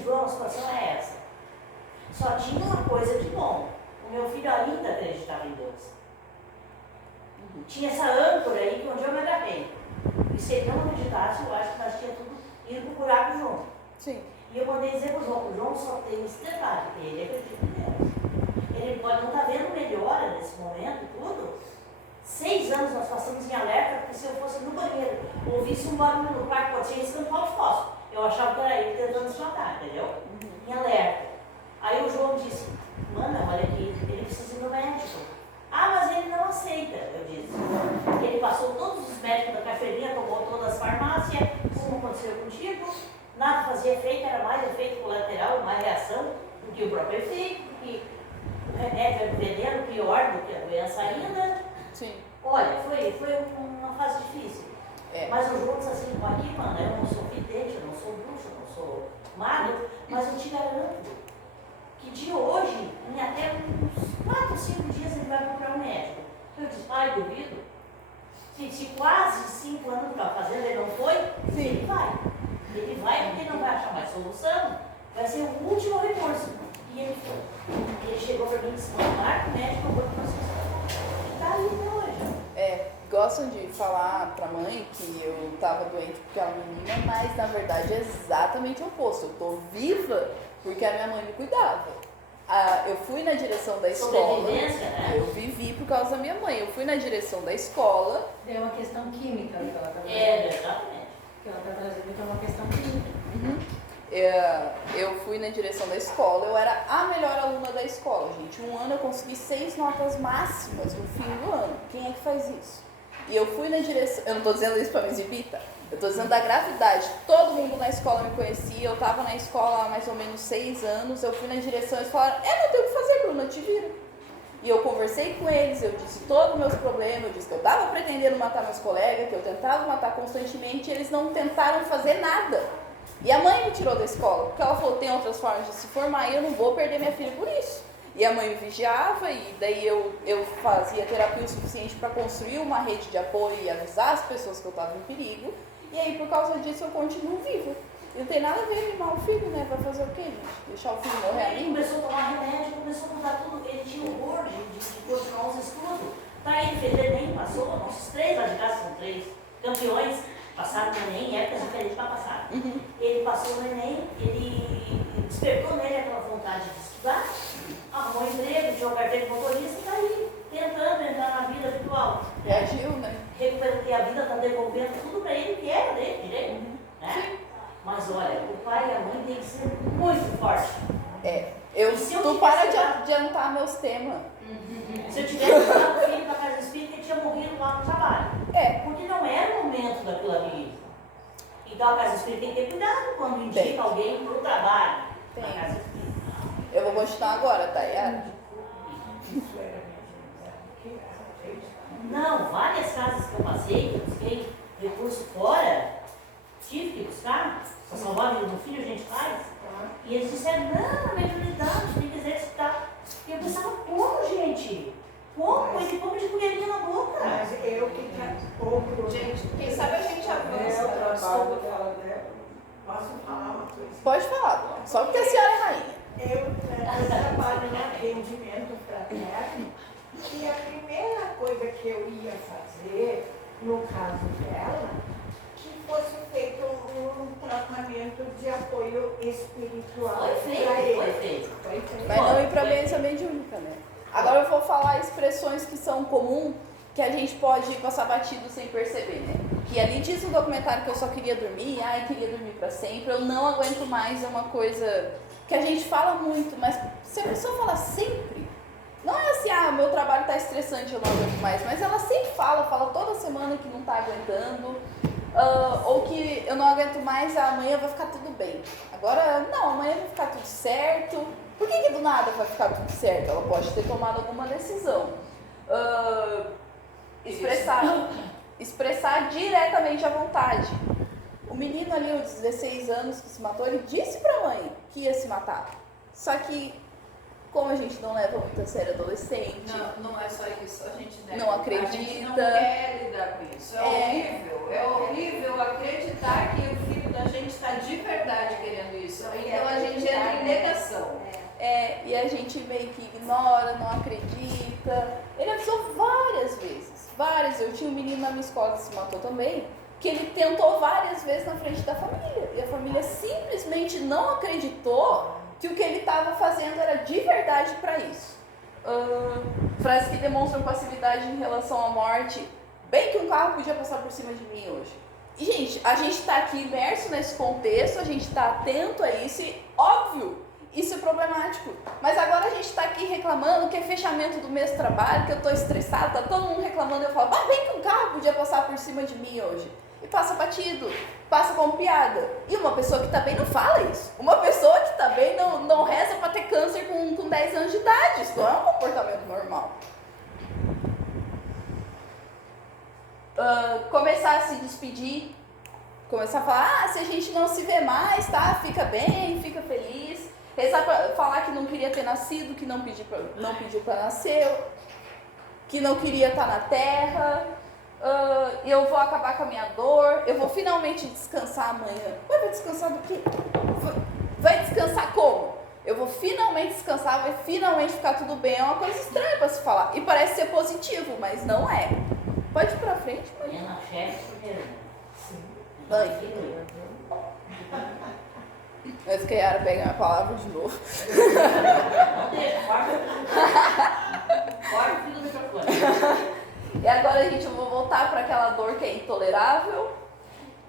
equilibrou a situação é essa. Só tinha uma coisa de bom. O meu filho ainda acreditava em Deus. Tinha essa âncora aí que um dia eu me agarrei. E se ele não acreditasse, eu acho que nós tínhamos tudo ido pro buraco junto. Sim. E eu mandei dizer pro João, o João só tem esse detalhe, que ele acredita em Deus. Ele pode não estar vendo melhora nesse momento e tudo. 6 anos nós passamos em alerta, porque se eu fosse no banheiro, ouvisse um barulho no quarto, pode ser esse pau de fósforo. Eu achava que era ele tentando se matar, entendeu? Em alerta. Aí o João disse, mana, olha aqui, ele precisa ir no médico. Ah, mas ele não aceita, eu disse. Ele passou todos os médicos da carteirinha, tomou todas as farmácias, como aconteceu contigo, nada fazia efeito, era mais efeito colateral, mais reação do que o próprio efeito, porque o remédio era veneno pior do que a doença ainda. Sim. Olha, foi uma fase difícil. É. Mas o João disse assim, aqui, mano, eu não sou vidente, eu não sou bruxo, eu não sou mago, mas eu te garanto que de hoje, em até uns 4, 5 dias, ele vai procurar um médico. Eu disse, pai, duvido. Se quase 5 anos está fazendo, ele não foi, Sim. ele vai. Ele vai porque não vai achar mais solução, vai ser o último recurso. E ele foi. Ele chegou para mim e disse, marca o médico, eu vou para você. Está aí até hoje. Gostam de falar pra mãe que eu tava doente porque era menina, mas na verdade é exatamente o oposto. Eu tô viva porque a minha mãe me cuidava. Eu fui na direção da escola. Sobrevivência, né? Eu vivi por causa da minha mãe. Eu fui na direção da escola. É uma questão química que ela está trazendo. Exatamente. Que ela está trazendo, que é uma questão química. Eu fui na direção da escola. Eu era a melhor aluna da escola, gente. Um ano eu consegui 6 notas máximas no fim do ano. Quem é que faz isso? E eu fui na direção... Eu não tô dizendo isso pra me exibir, tá? Eu tô dizendo da gravidade. Todo mundo na escola me conhecia. Eu tava na escola há mais ou menos 6 anos. Eu fui na direção e eles falaram, não tem o que fazer, Bruna, te vira. E eu conversei com eles, eu disse todos os meus problemas, eu disse que eu tava pretendendo matar meus colegas, que eu tentava matar constantemente, e eles não tentaram fazer nada. E a mãe me tirou da escola, porque ela falou, tem outras formas de se formar e eu não vou perder minha filha por isso. E a mãe me vigiava, e daí eu fazia terapia o suficiente para construir uma rede de apoio e avisar as pessoas que eu estava em perigo. E aí, por causa disso, eu continuo viva. E não tem nada a ver animar o filho, né? Vai fazer o quê, gente? Deixar o filho morrer Ele ali? começou a tomar remédio, começou a mudar tudo. Ele tinha horror de continuar os estudos. Tá, ele fez Enem, passou. Nossos 3 lá de casa são 3 campeões. Passaram no Enem, épocas diferentes para passar. Ele passou no Enem, ele despertou nele aquela vontade de estudar, arrumou um emprego, tinha uma carteira de motorista e está aí, tentando entrar na vida habitual. Reagiu, né? Recuperando, e a vida está devolvendo tudo para ele, que era dele, direito. Né? Mas olha, o pai e a mãe têm que ser muito fortes. Tu para de adiantar meus temas. Se eu tivesse levado o filho para a casa espírita, ele tinha morrido lá no trabalho. Porque não era o momento daquilo ali. Então a casa espírita tem que ter cuidado quando indica alguém para o trabalho. Tem. Na casa espírita. Eu vou continuar agora, tá, Yara? Não, várias casas que eu passei, que eu busquei recurso fora, tive que buscar, para salvar a vida do filho, a gente faz. E eles disseram, não, a mediunidade tem que exercitar. E eu pensava, como, gente? Como? Ele come de colherinha na boca. Mas eu que compro. Gente, quem sabe a gente avança. O trabalho dela, né? Posso falar uma coisa? Pode falar, só porque a senhora é rainha. Eu trabalho no atendimento fraterno e a primeira coisa que eu ia fazer, no caso dela, que fosse feito um tratamento de apoio espiritual Foi para feito, ele. foi feito. Foi feito. Mas não ir pra bênção mediúnica, né? Agora eu vou falar expressões que são comuns, que a gente pode passar batido sem perceber, né? Que ali diz no documentário que eu só queria dormir, queria dormir pra sempre, eu não aguento mais, é uma coisa que a gente fala muito, mas se a pessoa fala sempre, não é assim, meu trabalho tá estressante, eu não aguento mais, mas ela sempre fala toda semana que não tá aguentando, ou que eu não aguento mais, amanhã vai ficar tudo bem. Agora, não, amanhã vai ficar tudo certo. Por que do nada vai ficar tudo certo? Ela pode ter tomado alguma decisão. Expressar diretamente a vontade. O menino ali, aos 16 anos que se matou, ele disse pra mãe que ia se matar. Só que, como a gente não leva muito a sério adolescente, Não é só isso, a gente não acredita. A gente não quer lidar com isso. É horrível acreditar que o filho da gente está está de verdade querendo isso. Não Então quer a gente acreditar, entra em né? negação. E a gente meio que ignora, não acredita. Ele avisou várias vezes, várias. Eu tinha um menino na minha escola que se matou também, que ele tentou várias vezes na frente da família. E a família simplesmente não acreditou que o que ele estava fazendo era de verdade para isso. Frases que demonstram passividade em relação à morte. Bem que um carro podia passar por cima de mim hoje. E, gente, a gente está aqui imerso nesse contexto, a gente está atento a isso e, óbvio, isso é problemático. Mas agora a gente está aqui reclamando que é fechamento do mês de trabalho, que eu estou estressada, tá todo mundo reclamando. Eu falo, bem que um carro podia passar por cima de mim hoje. E passa batido, passa como piada. E uma pessoa que também não fala isso. Uma pessoa que também não reza para ter câncer com 10 anos de idade. Isso não é um comportamento normal. Começar a se despedir, começar a falar, se a gente não se vê mais, tá? Fica bem, fica feliz. Rezar pra, falar que não queria ter nascido, que não pediu para nascer, que não queria estar na terra. Eu vou acabar com a minha dor, eu vou finalmente descansar amanhã. Vai descansar do quê? Vai descansar como? Eu vou finalmente descansar, vai finalmente ficar tudo bem. É uma coisa estranha para se falar. E parece ser positivo, mas não é. Pode ir pra frente, mãe. É na chefe, porque... Mãe. Mas que a Yara pega a palavra de novo. Não deixa, corta o fio do microfone. E agora, gente, eu vou voltar para aquela dor que é intolerável,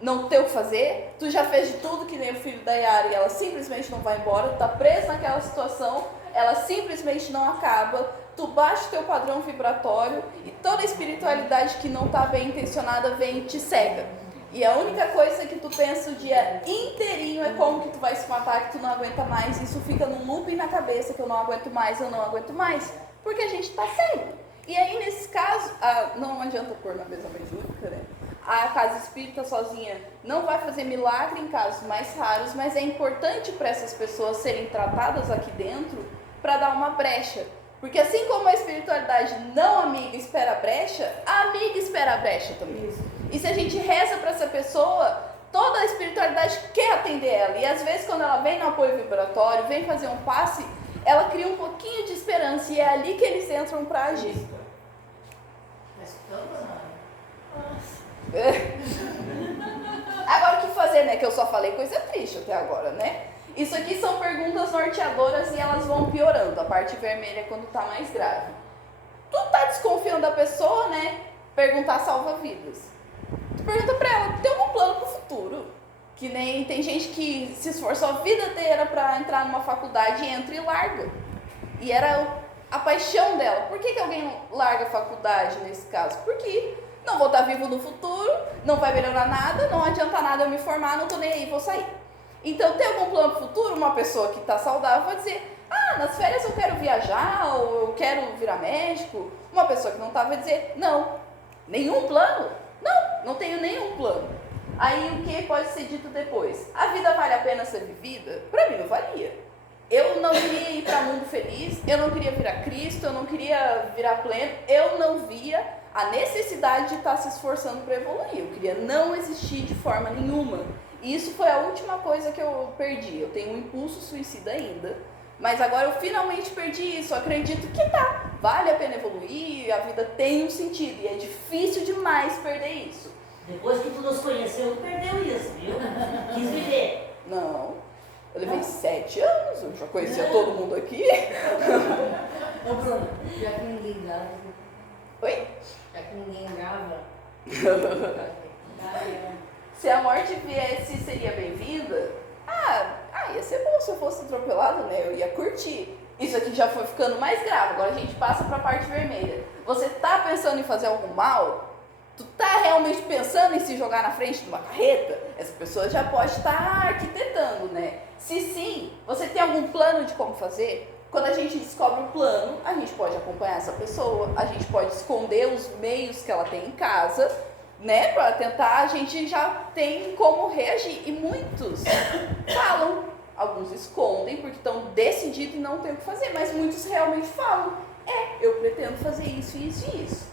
não ter o que fazer. Tu já fez de tudo que nem o filho da Yara e ela simplesmente não vai embora. Tu tá preso naquela situação, ela simplesmente não acaba. Tu baixa o teu padrão vibratório e toda a espiritualidade que não tá bem intencionada vem e te cega. E a única coisa que tu pensa o dia inteirinho é como que tu vai se matar, que tu não aguenta mais. Isso fica num looping na cabeça, que eu não aguento mais, eu não aguento mais. Porque a gente tá cego. E aí, nesse caso, não adianta pôr na mesa mediúnica, né? A casa espírita sozinha não vai fazer milagre em casos mais raros, mas é importante para essas pessoas serem tratadas aqui dentro para dar uma brecha. Porque assim como a espiritualidade não amiga espera a brecha, a amiga espera a brecha também. E se a gente reza para essa pessoa, toda a espiritualidade quer atender ela. E às vezes quando ela vem no apoio vibratório, vem fazer um passe, ela cria um pouquinho de esperança e é ali que eles entram para agir. Tá escutando ou não? Agora o que fazer, né? Que eu só falei coisa triste até agora, né? Isso aqui são perguntas norteadoras e elas vão piorando. A parte vermelha é quando tá mais grave. Tu tá desconfiando da pessoa, né? Perguntar salva vidas. Tu pergunta pra ela, tem algum plano pro futuro? Que nem tem gente que se esforçou a vida inteira pra entrar numa faculdade e entra e larga. E era a paixão dela. Por que alguém larga a faculdade nesse caso? Porque não vou estar vivo no futuro, não vai melhorar nada, não adianta nada eu me formar, não tô nem aí, vou sair. Então, tem algum plano pro futuro? Uma pessoa que está saudável vai dizer, nas férias eu quero viajar, ou eu quero virar médico. Uma pessoa que não está vai dizer, não. Nenhum plano? Não tenho nenhum plano. Aí, o que pode ser dito depois? A vida vale a pena ser vivida? Para mim, não valia. Eu não queria ir para o mundo feliz, eu não queria virar Cristo, eu não queria virar pleno, eu não via a necessidade de estar se esforçando para evoluir. Eu queria não existir de forma nenhuma. E isso foi a última coisa que eu perdi. Eu tenho um impulso suicida ainda, mas agora eu finalmente perdi isso. Eu acredito que vale a pena evoluir, a vida tem um sentido e é difícil demais perder isso. Depois que tu nos conheceu, tu perdeu isso, viu? Quis viver. Não, eu levei 7 anos, eu já conhecia todo mundo aqui. Ô Bruno, já que ninguém grava. Oi? Já que ninguém grava. Se a morte viesse, seria bem-vinda? Ia ser bom se eu fosse atropelado, né? Eu ia curtir. Isso aqui já foi ficando mais grave, agora a gente passa para a parte vermelha. Você tá pensando em fazer algum mal? Tu tá realmente pensando em se jogar na frente de uma carreta? Essa pessoa já pode estar arquitetando, né? Se sim, você tem algum plano de como fazer? Quando a gente descobre o plano, a gente pode acompanhar essa pessoa, a gente pode esconder os meios que ela tem em casa, né, para tentar, a gente já tem como reagir. E muitos falam, alguns escondem porque estão decididos e não tem o que fazer, mas muitos realmente falam, eu pretendo fazer isso, isso e isso.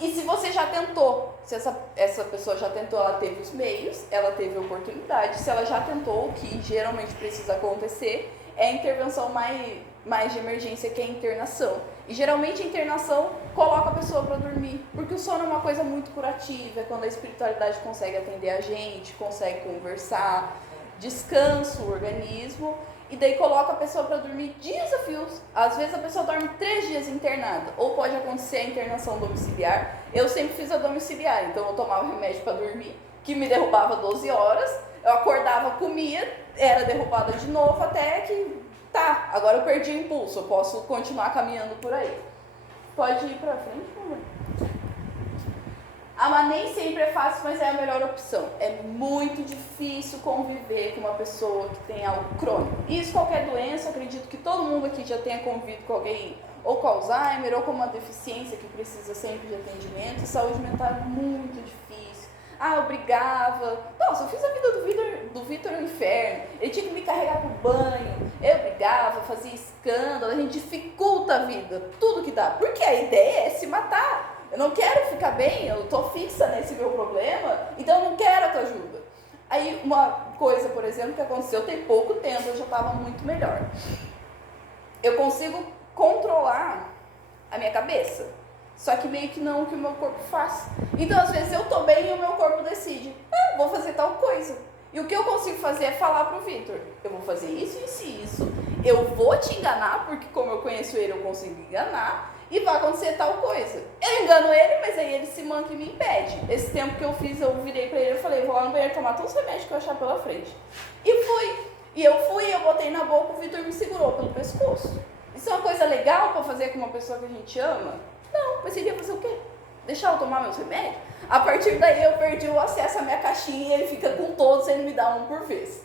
E se você já tentou, se essa pessoa já tentou, ela teve os meios, ela teve a oportunidade, se ela já tentou, o que geralmente precisa acontecer é a intervenção mais de emergência, que é a internação. E geralmente a internação coloca a pessoa para dormir, porque o sono é uma coisa muito curativa, é quando a espiritualidade consegue atender a gente, consegue conversar, descansa o organismo, e daí coloca a pessoa para dormir dias a fios. Às vezes a pessoa dorme 3 dias internada, ou pode acontecer a internação domiciliar. Eu sempre fiz a domiciliar, então eu tomava remédio para dormir, que me derrubava 12 horas, eu acordava, comia, era derrubada de novo, até que, tá, agora eu perdi o impulso, eu posso continuar caminhando por aí. Pode ir pra frente, por favor. Mas nem sempre é fácil, mas é a melhor opção. É muito difícil conviver com uma pessoa que tem algo crônico. Isso, qualquer doença, acredito que todo mundo aqui já tenha convivido com alguém, ou com Alzheimer, ou com uma deficiência que precisa sempre de atendimento. Saúde mental é muito difícil. Eu brigava. Nossa, eu fiz a vida do Vitor no inferno. Ele tinha que me carregar pro banho. Eu brigava, fazia escândalo. A gente dificulta a vida, tudo que dá. Porque a ideia é se matar. Eu não quero ficar bem, eu tô fixa nesse meu problema, então eu não quero a tua ajuda. Aí uma coisa, por exemplo, que aconteceu tem pouco tempo, eu já estava muito melhor. Eu consigo controlar a minha cabeça, só que meio que não o que o meu corpo faz. Então às vezes eu tô bem e o meu corpo decide, vou fazer tal coisa. E o que eu consigo fazer é falar pro Vitor, eu vou fazer isso, isso e isso, eu vou te enganar, porque como eu conheço ele, eu consigo enganar, e vai acontecer tal coisa. Eu engano ele, mas aí ele se manca e me impede. Esse tempo que eu fiz, eu virei pra ele e falei, vou lá no banheiro tomar todos os remédios que eu achar pela frente. E fui. E eu botei na boca, o Vitor me segurou pelo pescoço. Isso é uma coisa legal pra fazer com uma pessoa que a gente ama? Não, mas seria fazer o quê? Deixar eu tomar meus remédios? A partir daí eu perdi o acesso à minha caixinha e ele fica com todos, ele me dá um por vez.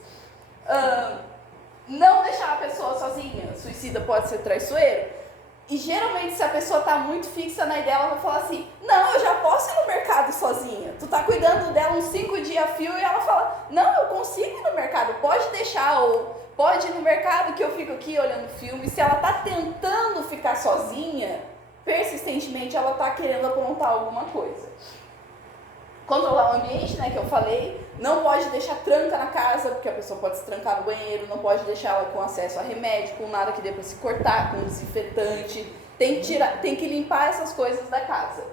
Não deixar a pessoa sozinha. Suicida pode ser traiçoeiro. E geralmente se a pessoa tá muito fixa na ideia, ela vai falar assim, não, eu já posso ir no mercado sozinha. Tu tá cuidando dela uns 5 dias a fio e ela fala, não, eu consigo ir no mercado, pode deixar, ou pode ir no mercado que eu fico aqui olhando filme. Se ela tá tentando ficar sozinha, persistentemente ela tá querendo aprontar alguma coisa. Controlar o ambiente, né, que eu falei, não pode deixar tranca na casa, porque a pessoa pode se trancar no banheiro, não pode deixar ela com acesso a remédio, com nada que dê para se cortar, com desinfetante, tem que limpar essas coisas da casa.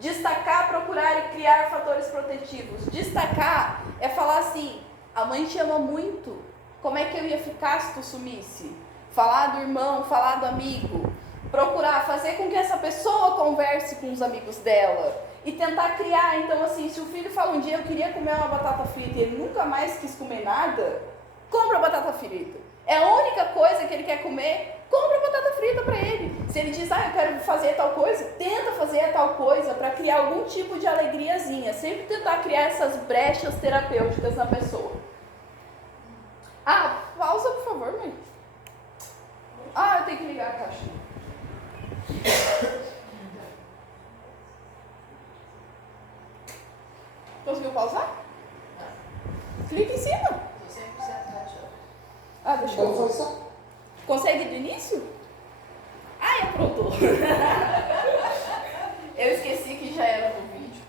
Destacar, procurar e criar fatores protetivos. Destacar é falar assim, a mãe te ama muito, como é que eu ia ficar se tu sumisse? Falar do irmão, falar do amigo, procurar fazer com que essa pessoa converse com os amigos dela, e tentar criar. Então assim, se o filho fala um dia, eu queria comer uma batata frita e ele nunca mais quis comer nada, compra batata frita. É a única coisa que ele quer comer, compra batata frita para ele. Se ele diz, eu quero fazer tal coisa, tenta fazer tal coisa para criar algum tipo de alegriazinha. Sempre tentar criar essas brechas terapêuticas na pessoa. Pausa, por favor, mãe. Eu tenho que ligar a caixa. Conseguiu pausar? Clica em cima. Deixa eu... Consegue do início? Aprontou. Eu esqueci que já era no vídeo.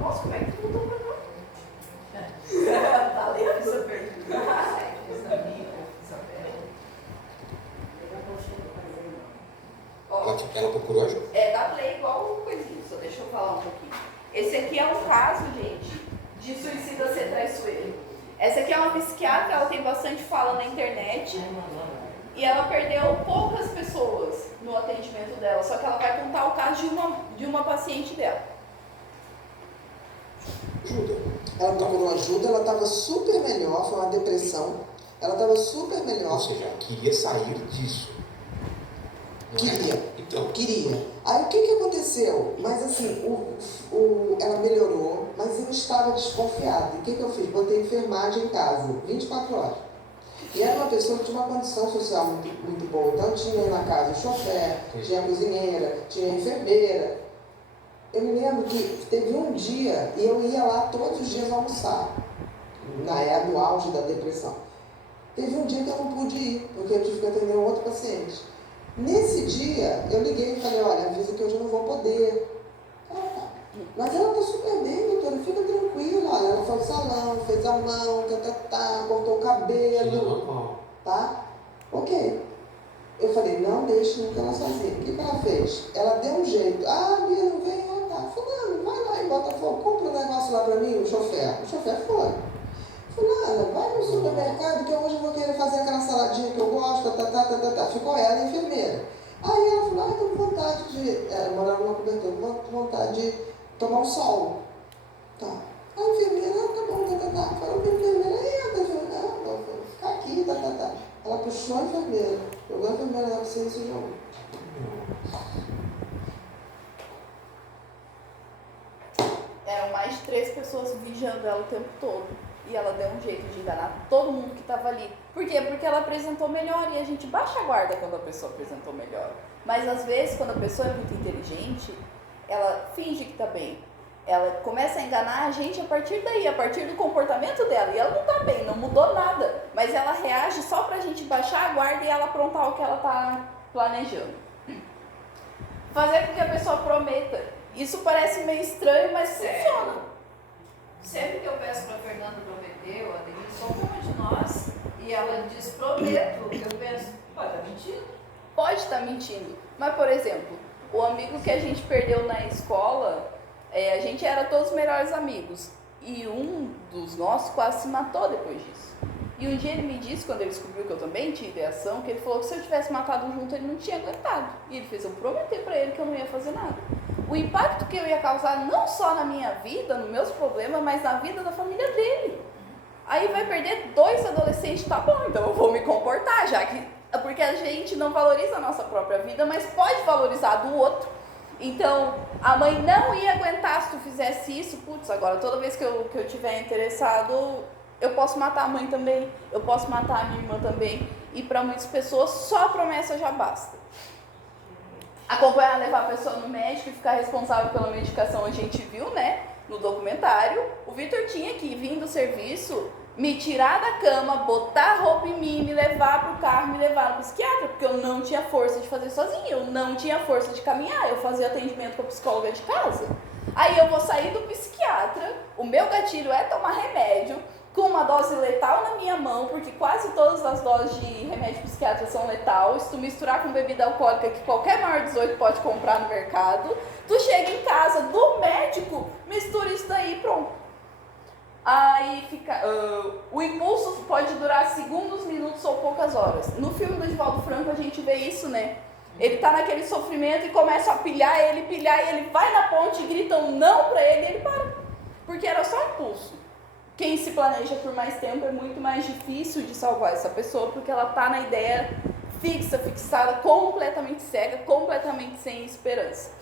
Nossa, como é que tu mudou pra cá? Tá lendo essa pergunta? Ela procurou ajuda? Dá play igual coisinha, só deixa eu falar um pouquinho. Esse aqui é um caso, gente, de suicida ser traiçoeiro. Essa aqui é uma psiquiatra, ela tem bastante fala na internet. E ela perdeu poucas pessoas no atendimento dela, só que ela vai contar o caso de uma paciente dela. Ajuda. Ela procurou ajuda, ela estava super melhor, foi uma depressão. Ela estava super melhor. Ou seja, ela queria sair disso. Queria. Então. Queria. Aí o que aconteceu? Mas assim, ela melhorou, mas eu estava desconfiada. O que eu fiz? Botei enfermagem em casa, 24 horas. E era uma pessoa que tinha uma condição social muito boa. Então tinha na casa chofer, tinha cozinheira, tinha enfermeira. Eu me lembro que teve um dia, e eu ia lá todos os dias almoçar, na época do auge da depressão. Teve um dia que eu não pude ir, porque eu tive que atender um outro paciente. Nesse dia, eu liguei e falei, olha, avisa que hoje eu não vou poder. Tá. Mas ela tá super bem, doutora, fica tranquila. Olha, ela foi ao salão, fez a mão, cortou o cabelo, tá? Ok. Eu falei, não deixe nunca ela sozinha. O que ela fez? Ela deu um jeito. Ah, Bia, não vem, tá. Fulano, vai lá em Botafogo, compra um negócio lá pra mim, o chofer. O chofer foi. Fulana, vai no supermercado que hoje eu vou querer fazer aquela saladinha que eu gosto, Ficou ela, a enfermeira. Aí ela falou, tô com vontade de... Ela morava numa cobertura, com vontade de tomar um sol. Tá. A enfermeira, tá bom, Falou pra enfermeira, não, vou ficar aqui, Ela puxou a enfermeira, jogou a enfermeira na piscina e se jogou. Eram mais de 3 pessoas vigiando ela o tempo todo. E ela deu um jeito de enganar todo mundo que estava ali. Por quê? Porque ela apresentou melhor e a gente baixa a guarda quando a pessoa apresentou melhor. Mas às vezes, quando a pessoa é muito inteligente, ela finge que está bem. Ela começa a enganar a gente a partir daí, a partir do comportamento dela. E ela não está bem, não mudou nada. Mas ela reage só para a gente baixar a guarda e ela aprontar o que ela está planejando. Fazer com que a pessoa prometa. Isso parece meio estranho, mas funciona. Sempre que eu peço para a Fernanda prometer, ou a Denise, qualquer uma de nós, e ela diz prometo, eu penso, pode estar mentindo. Pode estar mentindo. Mas, por exemplo, o amigo que a gente perdeu na escola, a gente era todos melhores amigos. E um dos nossos quase se matou depois disso. E um dia ele me disse, quando ele descobriu que eu também tinha ideação, que ele falou que se eu tivesse matado junto, ele não tinha aguentado. E ele fez eu prometer para ele que eu não ia fazer nada. O impacto que eu ia causar não só na minha vida, nos meus problemas, mas na vida da família dele. Aí vai perder 2 adolescentes, tá bom, então eu vou me comportar, já que... Porque a gente não valoriza a nossa própria vida, mas pode valorizar a do outro. Então, a mãe não ia aguentar se tu fizesse isso. Putz, agora toda vez que eu tiver interessado, eu posso matar a mãe também, eu posso matar a minha irmã também. E para muitas pessoas, só a promessa já basta. Acompanhar, levar a pessoa no médico e ficar responsável pela medicação, a gente viu, né, no documentário. O Vitor tinha que vir do serviço, me tirar da cama, botar roupa em mim, me levar pro carro, me levar no psiquiatra, porque eu não tinha força de fazer sozinha, eu não tinha força de caminhar, eu fazia atendimento com a psicóloga de casa. Aí eu vou sair do psiquiatra, o meu gatilho é tomar remédio, com uma dose letal na minha mão, porque quase todas as doses de remédio psiquiátrico são letal. Se tu misturar com bebida alcoólica que qualquer maior de 18 pode comprar no mercado, tu chega em casa do médico, mistura isso daí e pronto. Aí fica... o impulso pode durar segundos, minutos ou poucas horas. No filme do Divaldo Franco a gente vê isso, né? Ele tá naquele sofrimento e começa a pilhar e ele vai na ponte e grita um não pra ele e ele para. Porque era só impulso. Quem se planeja por mais tempo é muito mais difícil de salvar essa pessoa, porque ela está na ideia fixada, completamente cega, completamente sem esperança.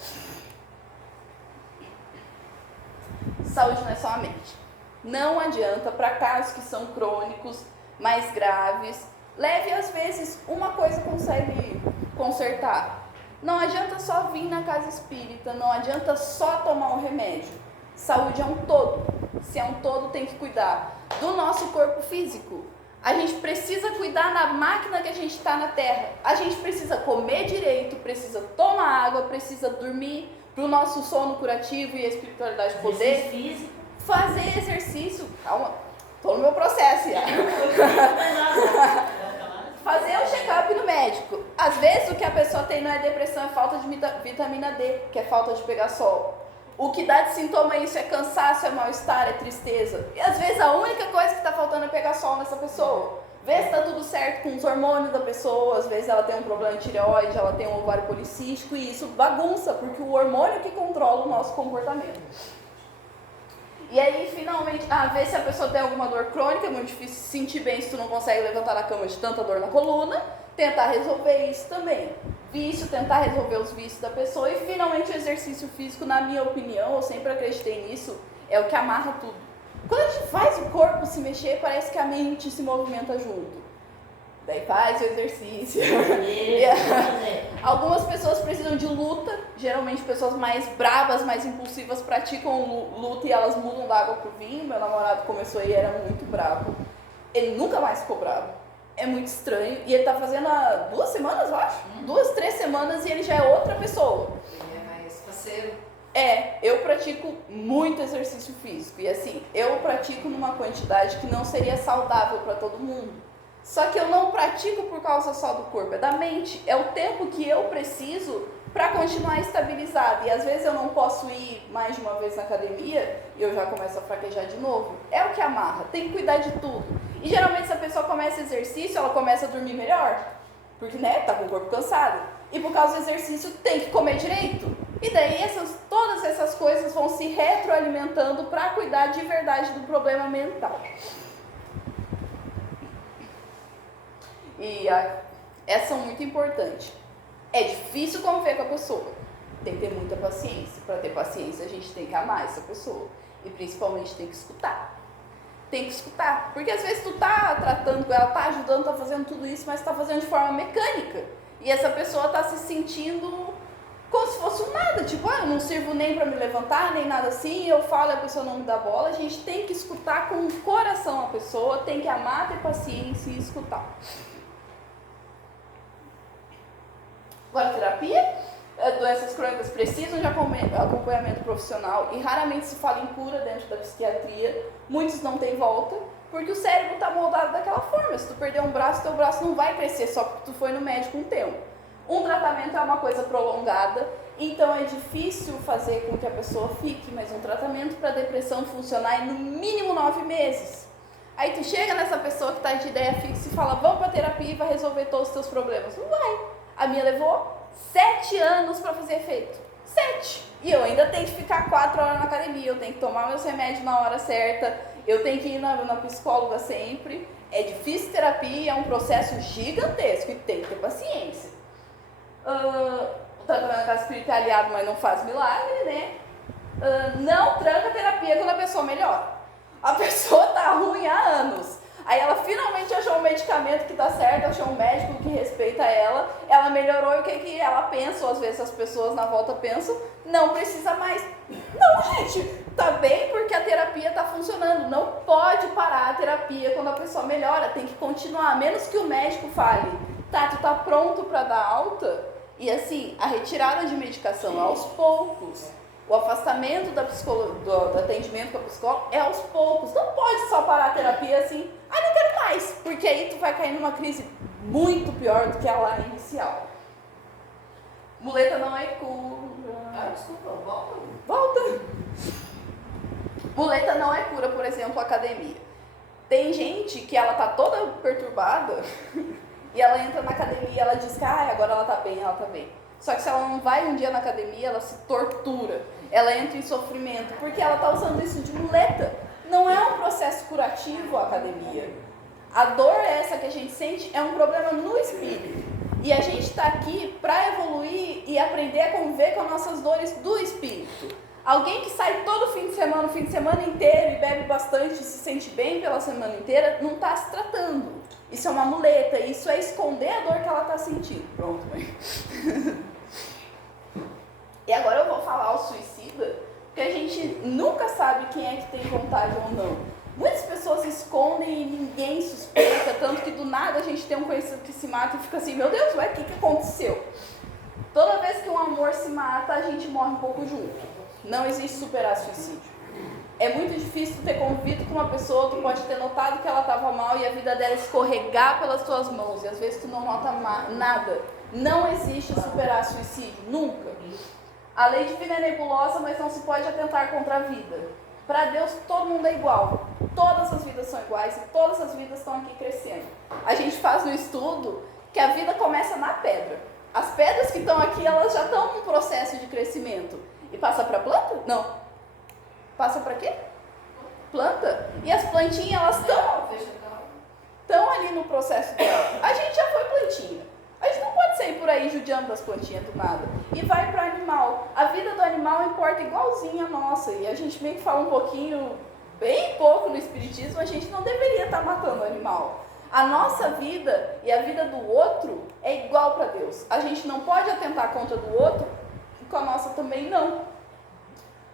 Saúde não é só a mente. Não adianta, para casos que são crônicos, mais graves, leve às vezes uma coisa consegue consertar. Não adianta só vir na casa espírita, não adianta só tomar um remédio. Saúde é um todo. Se é um todo, tem que cuidar do nosso corpo físico. A gente precisa cuidar da máquina que a gente está na Terra. A gente precisa comer direito, precisa tomar água, precisa dormir para o nosso sono curativo e a espiritualidade poder. Fazer exercício. Calma, estou no meu processo já. Fazer um check-up no médico. Às vezes o que a pessoa tem não é depressão, é falta de vitamina D, que é falta de pegar sol. O que dá de sintoma isso é cansaço, é mal-estar, é tristeza. E às vezes a única coisa que está faltando é pegar sol nessa pessoa. Vê se está tudo certo com os hormônios da pessoa. Às vezes ela tem um problema de tireoide, ela tem um ovário policístico e isso bagunça, porque o hormônio é que controla o nosso comportamento. E aí, finalmente, vê se a pessoa tem alguma dor crônica, é muito difícil se sentir bem se tu não consegue levantar da cama de tanta dor na coluna. Tentar resolver isso também. Vício, tentar resolver os vícios da pessoa. E finalmente o exercício físico, na minha opinião, eu sempre acreditei nisso, é o que amarra tudo. Quando a gente faz o corpo se mexer, parece que a mente se movimenta junto. Daí faz o exercício. Algumas pessoas precisam de luta, geralmente pessoas mais bravas, mais impulsivas praticam luta e elas mudam da água pro vinho. Meu namorado começou e era muito bravo. Ele nunca mais ficou bravo. é muito estranho. E ele tá fazendo há 2 semanas, eu acho. 2, 3 semanas e ele já é outra pessoa. Ele é mais parceiro. Eu pratico muito exercício físico. E assim, eu pratico numa quantidade que não seria saudável para todo mundo. Só que eu não pratico por causa só do corpo, é da mente. É o tempo que eu preciso para continuar estabilizado. E às vezes eu não posso ir mais de uma vez na academia e eu já começo a fraquejar de novo. É o que amarra, tem que cuidar de tudo. E geralmente se a pessoa começa exercício, ela começa a dormir melhor. Porque, né, tá com o corpo cansado. E por causa do exercício tem que comer direito. E daí todas essas coisas vão se retroalimentando para cuidar de verdade do problema mental. E essas são muito importantes. É difícil conviver com a pessoa. Tem que ter muita paciência. Para ter paciência, a gente tem que amar essa pessoa. E principalmente tem que escutar. Tem que escutar. Porque às vezes tu tá tratando com ela, tá ajudando, tá fazendo tudo isso, mas tá fazendo de forma mecânica. E essa pessoa tá se sentindo como se fosse um nada. Tipo, eu não sirvo nem para me levantar, nem nada assim. Eu falo e a pessoa não me dá bola. A gente tem que escutar com o coração a pessoa. Tem que amar, ter paciência e escutar. Agora, terapia, doenças crônicas precisam de acompanhamento profissional e raramente se fala em cura dentro da psiquiatria. Muitos não têm volta, porque o cérebro está moldado daquela forma. Se tu perder um braço, teu braço não vai crescer só porque tu foi no médico um tempo. Um tratamento é uma coisa prolongada, então é difícil fazer com que a pessoa fique, mas um tratamento para depressão funcionar em no mínimo 9 meses. Aí tu chega nessa pessoa que está de ideia fixa e fala, vamos para terapia e vai resolver todos os teus problemas. Não vai. A minha levou 7 anos para fazer efeito. 7! E eu ainda tenho que ficar 4 horas na academia, eu tenho que tomar meus remédios na hora certa, eu tenho que ir na psicóloga sempre. É difícil terapia, é um processo gigantesco e tem que ter paciência. O tratamento na casa espírita é aliado, mas não faz milagre, né? Não tranca a terapia quando a pessoa melhora. A pessoa tá ruim há anos. Aí ela finalmente achou um medicamento que dá certo, achou um médico que respeita ela, ela melhorou e o que ela pensa, ou às vezes as pessoas na volta pensam, não precisa mais. Não, gente, tá bem porque a terapia tá funcionando, não pode parar a terapia quando a pessoa melhora, tem que continuar, a menos que o médico fale, tá, tu tá pronto para dar alta? E assim, a retirada de medicação é aos poucos. O afastamento do atendimento com a psicóloga é aos poucos. Não pode só parar a terapia assim, não quero mais, porque aí tu vai cair numa crise muito pior do que a lá inicial. Muleta não é cura. Desculpa, volta. Volta. Muleta não é cura, por exemplo, academia. Tem gente que ela tá toda perturbada e ela entra na academia e ela diz que agora ela tá bem. Só que se ela não vai um dia na academia, ela se tortura. Ela entra em sofrimento, porque ela está usando isso de muleta. Não é um processo curativo a academia. A dor essa que a gente sente é um problema no espírito. E a gente está aqui para evoluir e aprender a conviver com as nossas dores do espírito. Alguém que sai todo fim de semana inteiro e bebe bastante e se sente bem pela semana inteira, não está se tratando. Isso é uma muleta, isso é esconder a dor que ela está sentindo. Pronto, mãe. E agora eu vou falar o suicida, porque a gente nunca sabe quem é que tem vontade ou não. Muitas pessoas escondem e ninguém suspeita, tanto que do nada a gente tem um conhecido que se mata e fica assim, meu Deus, o que aconteceu? Toda vez que um amor se mata, a gente morre um pouco junto. Não existe superar suicídio. É muito difícil ter convivido com uma pessoa, tu pode ter notado que ela estava mal e a vida dela escorregar pelas tuas mãos, e às vezes tu não nota nada. Não existe superar suicídio, nunca. A lei divina é nebulosa, mas não se pode atentar contra a vida. Para Deus, todo mundo é igual. Todas as vidas são iguais e todas as vidas estão aqui crescendo. A gente faz no estudo que a vida começa na pedra. As pedras que estão aqui, elas já estão num processo de crescimento. E passa para a planta? Não. Passa para quê? Planta. E as plantinhas, elas estão ali no processo dela. A gente já foi plantinha. A gente não pode sair por aí judiando das plantinhas do nada. E vai para o animal. A vida do animal importa igualzinho a nossa. E a gente meio que fala um pouquinho, bem pouco no espiritismo, a gente não deveria estar matando o animal. A nossa vida e a vida do outro é igual para Deus. A gente não pode atentar contra do outro e com a nossa também não.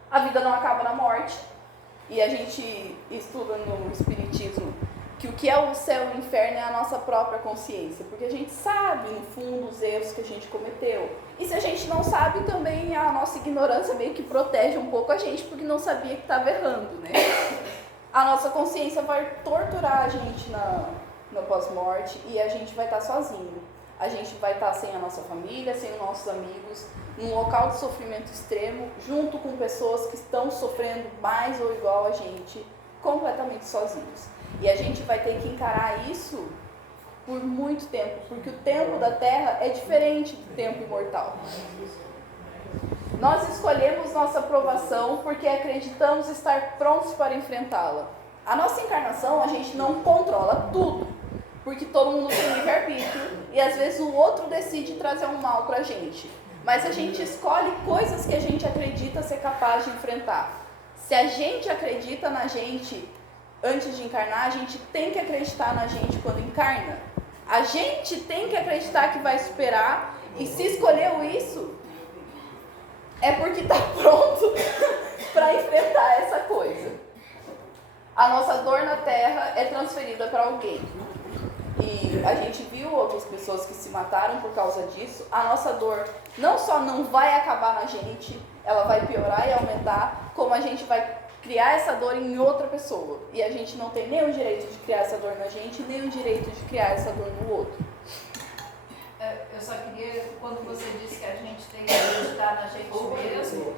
A vida não acaba na morte. E a gente estuda no espiritismo que que o que é o céu e o inferno é a nossa própria consciência, porque a gente sabe, no fundo, os erros que a gente cometeu. E se a gente não sabe, também a nossa ignorância meio que protege um pouco a gente, porque não sabia que estava errando, né? A nossa consciência vai torturar a gente no pós-morte e a gente vai estar sozinho. A gente vai estar sem a nossa família, sem os nossos amigos, num local de sofrimento extremo, junto com pessoas que estão sofrendo mais ou igual a gente, completamente sozinhos. E a gente vai ter que encarar isso por muito tempo, porque o tempo da Terra é diferente do tempo imortal. Nós escolhemos nossa aprovação porque acreditamos estar prontos para enfrentá-la. A nossa encarnação, a gente não controla tudo, porque todo mundo tem livre-arbítrio e às vezes o outro decide trazer um mal pra gente. Mas a gente escolhe coisas que a gente acredita ser capaz de enfrentar. Se a gente acredita na gente antes de encarnar, a gente tem que acreditar na gente quando encarna. A gente tem que acreditar que vai superar, e se escolheu isso, é porque está pronto para enfrentar essa coisa. A nossa dor na Terra é transferida para alguém. E a gente viu outras pessoas que se mataram por causa disso. A nossa dor não só não vai acabar na gente, ela vai piorar e aumentar, como a gente vai criar essa dor em outra pessoa. E a gente não tem nem o direito de criar essa dor na gente, nem o direito de criar essa dor no outro. Eu só queria, quando você disse que a gente tem que acreditar na gente mesmo,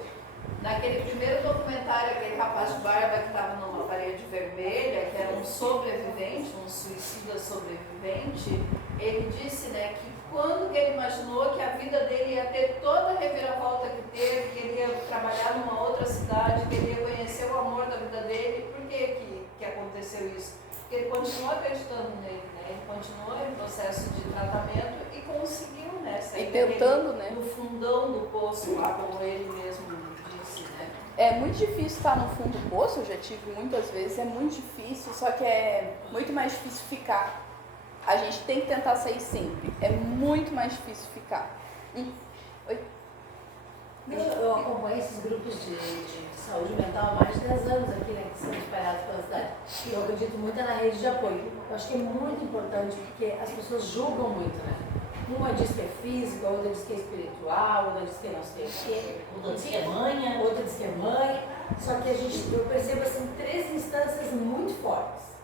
naquele primeiro documentário, aquele rapaz de barba que estava numa parede vermelha, que era um sobrevivente, um suicida sobrevivente, ele disse, né, que quando que ele imaginou que a vida dele ia ter toda a reviravolta que teve, que ele ia trabalhar numa outra cidade, que ele ia conhecer o amor da vida dele, por que aconteceu isso? Porque ele continuou acreditando nele, né? Ele continuou em processo de tratamento e conseguiu, né? Sair tentando, né? do fundão do poço, lá como ele mesmo disse, né? É muito difícil estar no fundo do poço, eu já tive muitas vezes, é muito difícil, só que é muito mais difícil ficar. A gente tem que tentar sair sempre, é muito mais difícil ficar. Oi? Eu acompanho esses grupos de saúde mental há mais de 10 anos aqui, né, que são espalhados pela cidade. E eu acredito muito na rede de apoio. Eu acho que é muito importante porque as pessoas julgam muito, né? Uma diz que é física, outra diz que é espiritual, outra diz que é não sei o quê. Outra diz que é mãe, outra diz que é mãe. Só que eu percebo assim, 3 instâncias muito fortes.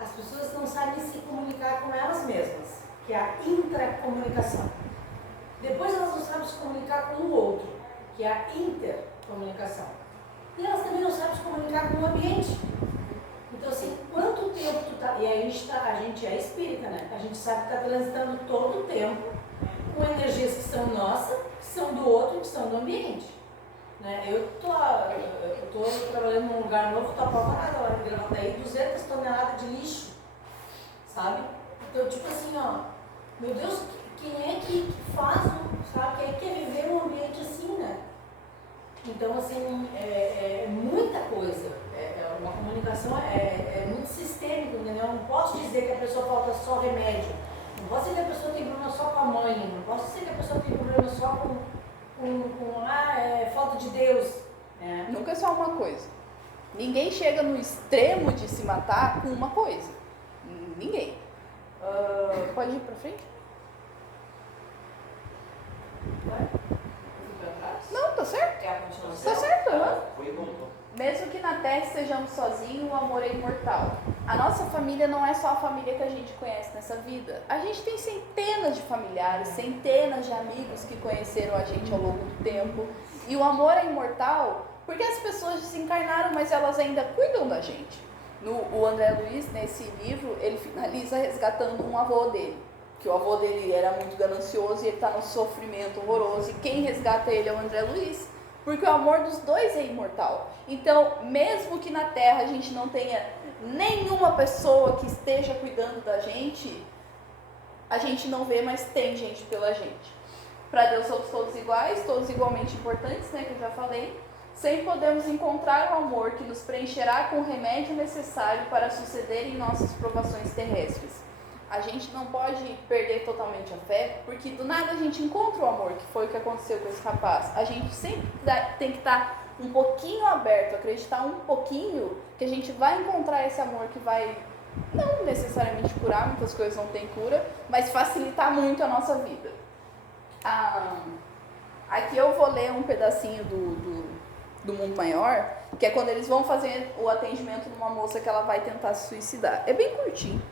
As pessoas não sabem se comunicar com elas mesmas, que é a intracomunicação. Depois elas não sabem se comunicar com o outro, que é a intercomunicação. E elas também não sabem se comunicar com o ambiente. Então assim, quanto tempo tu tá... E aí a gente é espírita, né? A gente sabe que está transitando todo o tempo com energias que são nossas, que são do outro, que são do ambiente. Né? Eu tô trabalhando num lugar novo, tô apavorada agora, gravando aí 200 toneladas de lixo, sabe? Então, tipo assim, ó, meu Deus, quem é que faz, sabe? Quem é que quer viver num ambiente assim, né? Então, assim, é muita coisa. Uma comunicação é muito sistêmica, entendeu? Eu não posso dizer que a pessoa falta só remédio. Não posso dizer que a pessoa tem problema só com a mãe. Não posso dizer que a pessoa tem problema só com falta de Deus. É. Nunca é só uma coisa. Ninguém chega no extremo de se matar com uma coisa. Ninguém. Pode ir pra frente? Vai? Não, tá certo. É a continuação? Tá certo, Foi bom. Mesmo que na Terra estejamos sozinhos, o amor é imortal. A nossa família não é só a família que a gente conhece nessa vida. A gente tem centenas de familiares, centenas de amigos que conheceram a gente ao longo do tempo. E o amor é imortal porque as pessoas desencarnaram, mas elas ainda cuidam da gente. O André Luiz, nesse livro, ele finaliza resgatando um avô dele. Que o avô dele era muito ganancioso e ele está no sofrimento horroroso. E quem resgata ele é o André Luiz. Porque o amor dos dois é imortal. Então, mesmo que na Terra a gente não tenha nenhuma pessoa que esteja cuidando da gente, a gente não vê, mas tem gente pela gente. Para Deus somos todos iguais, todos igualmente importantes, né, que eu já falei. Sempre podemos encontrar o amor que nos preencherá com o remédio necessário para suceder em nossas provações terrestres. A gente não pode perder totalmente a fé, porque do nada a gente encontra o amor, que foi o que aconteceu com esse rapaz. A gente sempre tem que estar um pouquinho aberto, acreditar um pouquinho que a gente vai encontrar esse amor que vai não necessariamente curar, muitas coisas não têm cura, mas facilitar muito a nossa vida. Aqui eu vou ler um pedacinho do Mundo Maior, que é quando eles vão fazer o atendimento de uma moça que ela vai tentar se suicidar. É bem curtinho.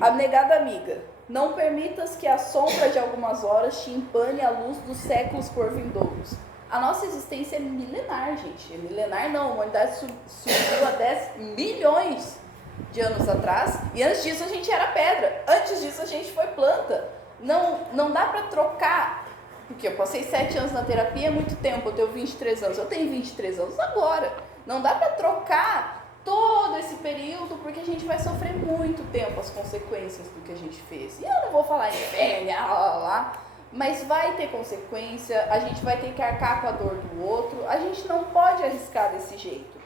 Abnegada amiga, não permitas que a sombra de algumas horas te empane a luz dos séculos por vindouros. A nossa existência é milenar, gente. É milenar não, a humanidade surgiu há 10 milhões de anos atrás, e antes disso a gente era pedra, antes disso a gente foi planta. Não dá pra trocar, porque eu passei 7 anos na terapia, é muito tempo, eu tenho 23 anos, eu tenho 23 anos agora. Não dá pra trocar todo esse período, porque a gente vai sofrer muito tempo as consequências do que a gente fez. E eu não vou falar em fêmea, mas vai ter consequência, a gente vai ter que arcar com a dor do outro, a gente não pode arriscar desse jeito.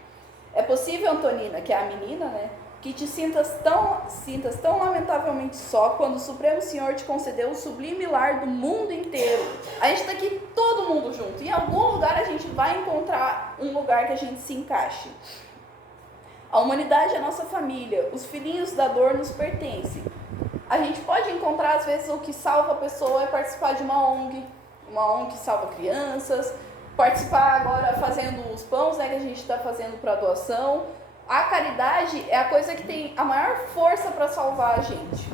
É possível, Antonina, que é a menina, né, que te sintas tão lamentavelmente só quando o Supremo Senhor te concedeu o sublime lar do mundo inteiro. A gente está aqui todo mundo junto, em algum lugar a gente vai encontrar um lugar que a gente se encaixe. A humanidade é a nossa família, os filhinhos da dor nos pertencem. A gente pode encontrar, às vezes, o que salva a pessoa é participar de uma ONG que salva crianças, participar agora fazendo os pães, né, que a gente está fazendo para doação. A caridade é a coisa que tem a maior força para salvar a gente.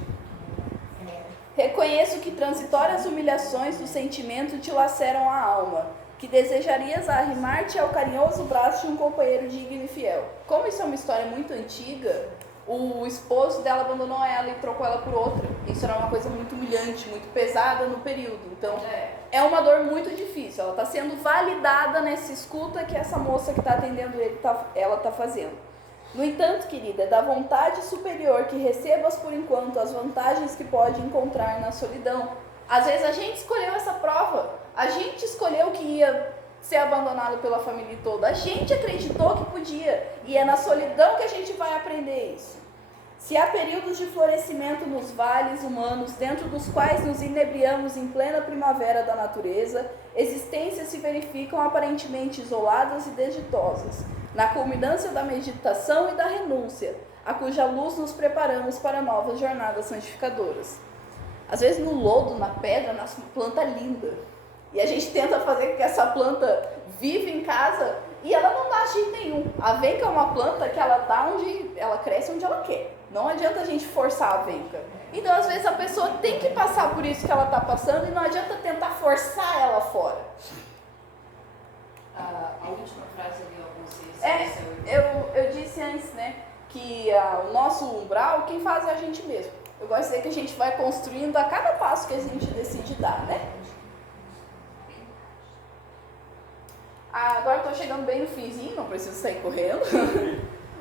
Reconheço que transitórias humilhações do sentimento te laceram a alma, que desejarias arrimar-te ao carinhoso braço de um companheiro digno e fiel. Como isso é uma história muito antiga, o esposo dela abandonou ela e trocou ela por outra. Isso era uma coisa muito humilhante, muito pesada no período. Então, é uma dor muito difícil. Ela está sendo validada nessa escuta que essa moça que está atendendo ele, ela está fazendo. No entanto, querida, é da vontade superior que recebas por enquanto as vantagens que pode encontrar na solidão. Às vezes a gente escolheu essa prova, a gente escolheu que ia ser abandonado pela família toda, a gente acreditou que podia, e é na solidão que a gente vai aprender isso. Se há períodos de florescimento nos vales humanos, dentro dos quais nos inebriamos em plena primavera da natureza, existências se verificam aparentemente isoladas e desditosas, na culminância da meditação e da renúncia, a cuja luz nos preparamos para novas jornadas santificadoras. Às vezes no lodo, na pedra, nasce uma planta linda, e a gente tenta fazer com que essa planta viva em casa, e ela não dá jeito nenhum. A venca é uma planta que ela cresce onde ela quer. Não adianta a gente forçar a venca. Então, às vezes, a pessoa tem que passar por isso que ela está passando e não adianta tentar forçar ela fora. A última frase ali, eu disse antes, né, que o nosso umbral, quem faz é a gente mesmo. Eu gosto de dizer que a gente vai construindo a cada passo que a gente decide dar, né? Agora eu tô chegando bem no finzinho, não preciso sair correndo.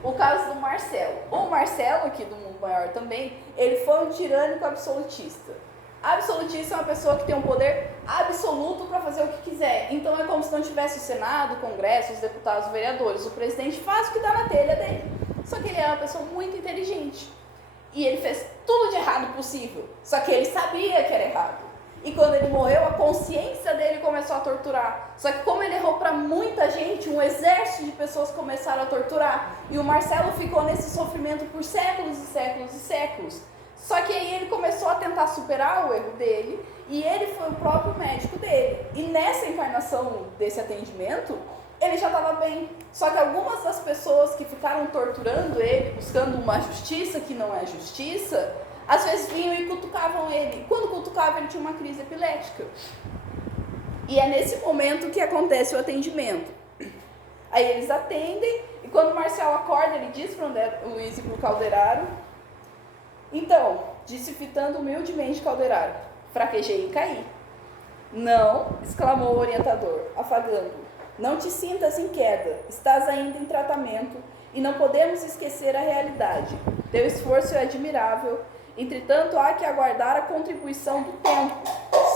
O caso do Marcelo. O Marcelo, aqui do Mundo Maior também, ele foi um tirânico absolutista. Absolutista é uma pessoa que tem um poder absoluto para fazer o que quiser. Então é como se não tivesse o Senado, o Congresso, os deputados, os vereadores. O presidente faz o que dá na telha dele. Só que ele é uma pessoa muito inteligente. E ele fez tudo de errado possível. Só que ele sabia que era errado. E quando ele morreu, a consciência dele começou a torturar. Só que como ele errou para muita gente, um exército de pessoas começaram a torturar. E o Marcelo ficou nesse sofrimento por séculos e séculos e séculos. Só que aí ele começou a tentar superar o erro dele, e ele foi o próprio médico dele. E nessa encarnação desse atendimento, ele já estava bem. Só que algumas das pessoas que ficaram torturando ele, buscando uma justiça que não é justiça, às vezes vinham e cutucavam ele. Quando cutucavam, ele tinha uma crise epilética. E é nesse momento que acontece o atendimento. Aí eles atendem, e quando o Marcelo acorda, ele diz para o Luiz e para o Calderaro: então, disse fitando humildemente Calderaro, fraquejei e caí. Não, exclamou o orientador, afagando-o. Não te sintas em queda, estás ainda em tratamento e não podemos esquecer a realidade. Teu esforço é admirável, entretanto há que aguardar a contribuição do tempo.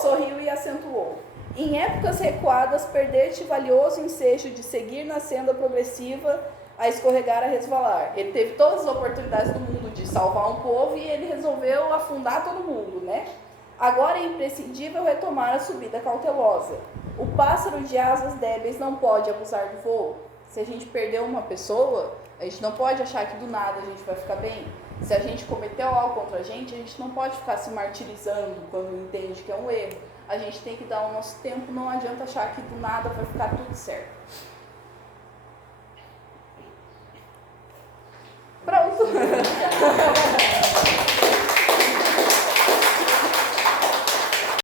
Sorriu e acentuou. Em épocas recuadas, perder-te valioso ensejo de seguir na senda progressiva, a escorregar, a resvalar. Ele teve todas as oportunidades do mundo de salvar um povo e ele resolveu afundar todo mundo, né? Agora é imprescindível retomar a subida cautelosa. O pássaro de asas débeis não pode abusar do voo. Se a gente perdeu uma pessoa, a gente não pode achar que do nada a gente vai ficar bem. Se a gente cometeu algo contra a gente não pode ficar se martirizando quando entende que é um erro. A gente tem que dar o nosso tempo, não adianta achar que do nada vai ficar tudo certo.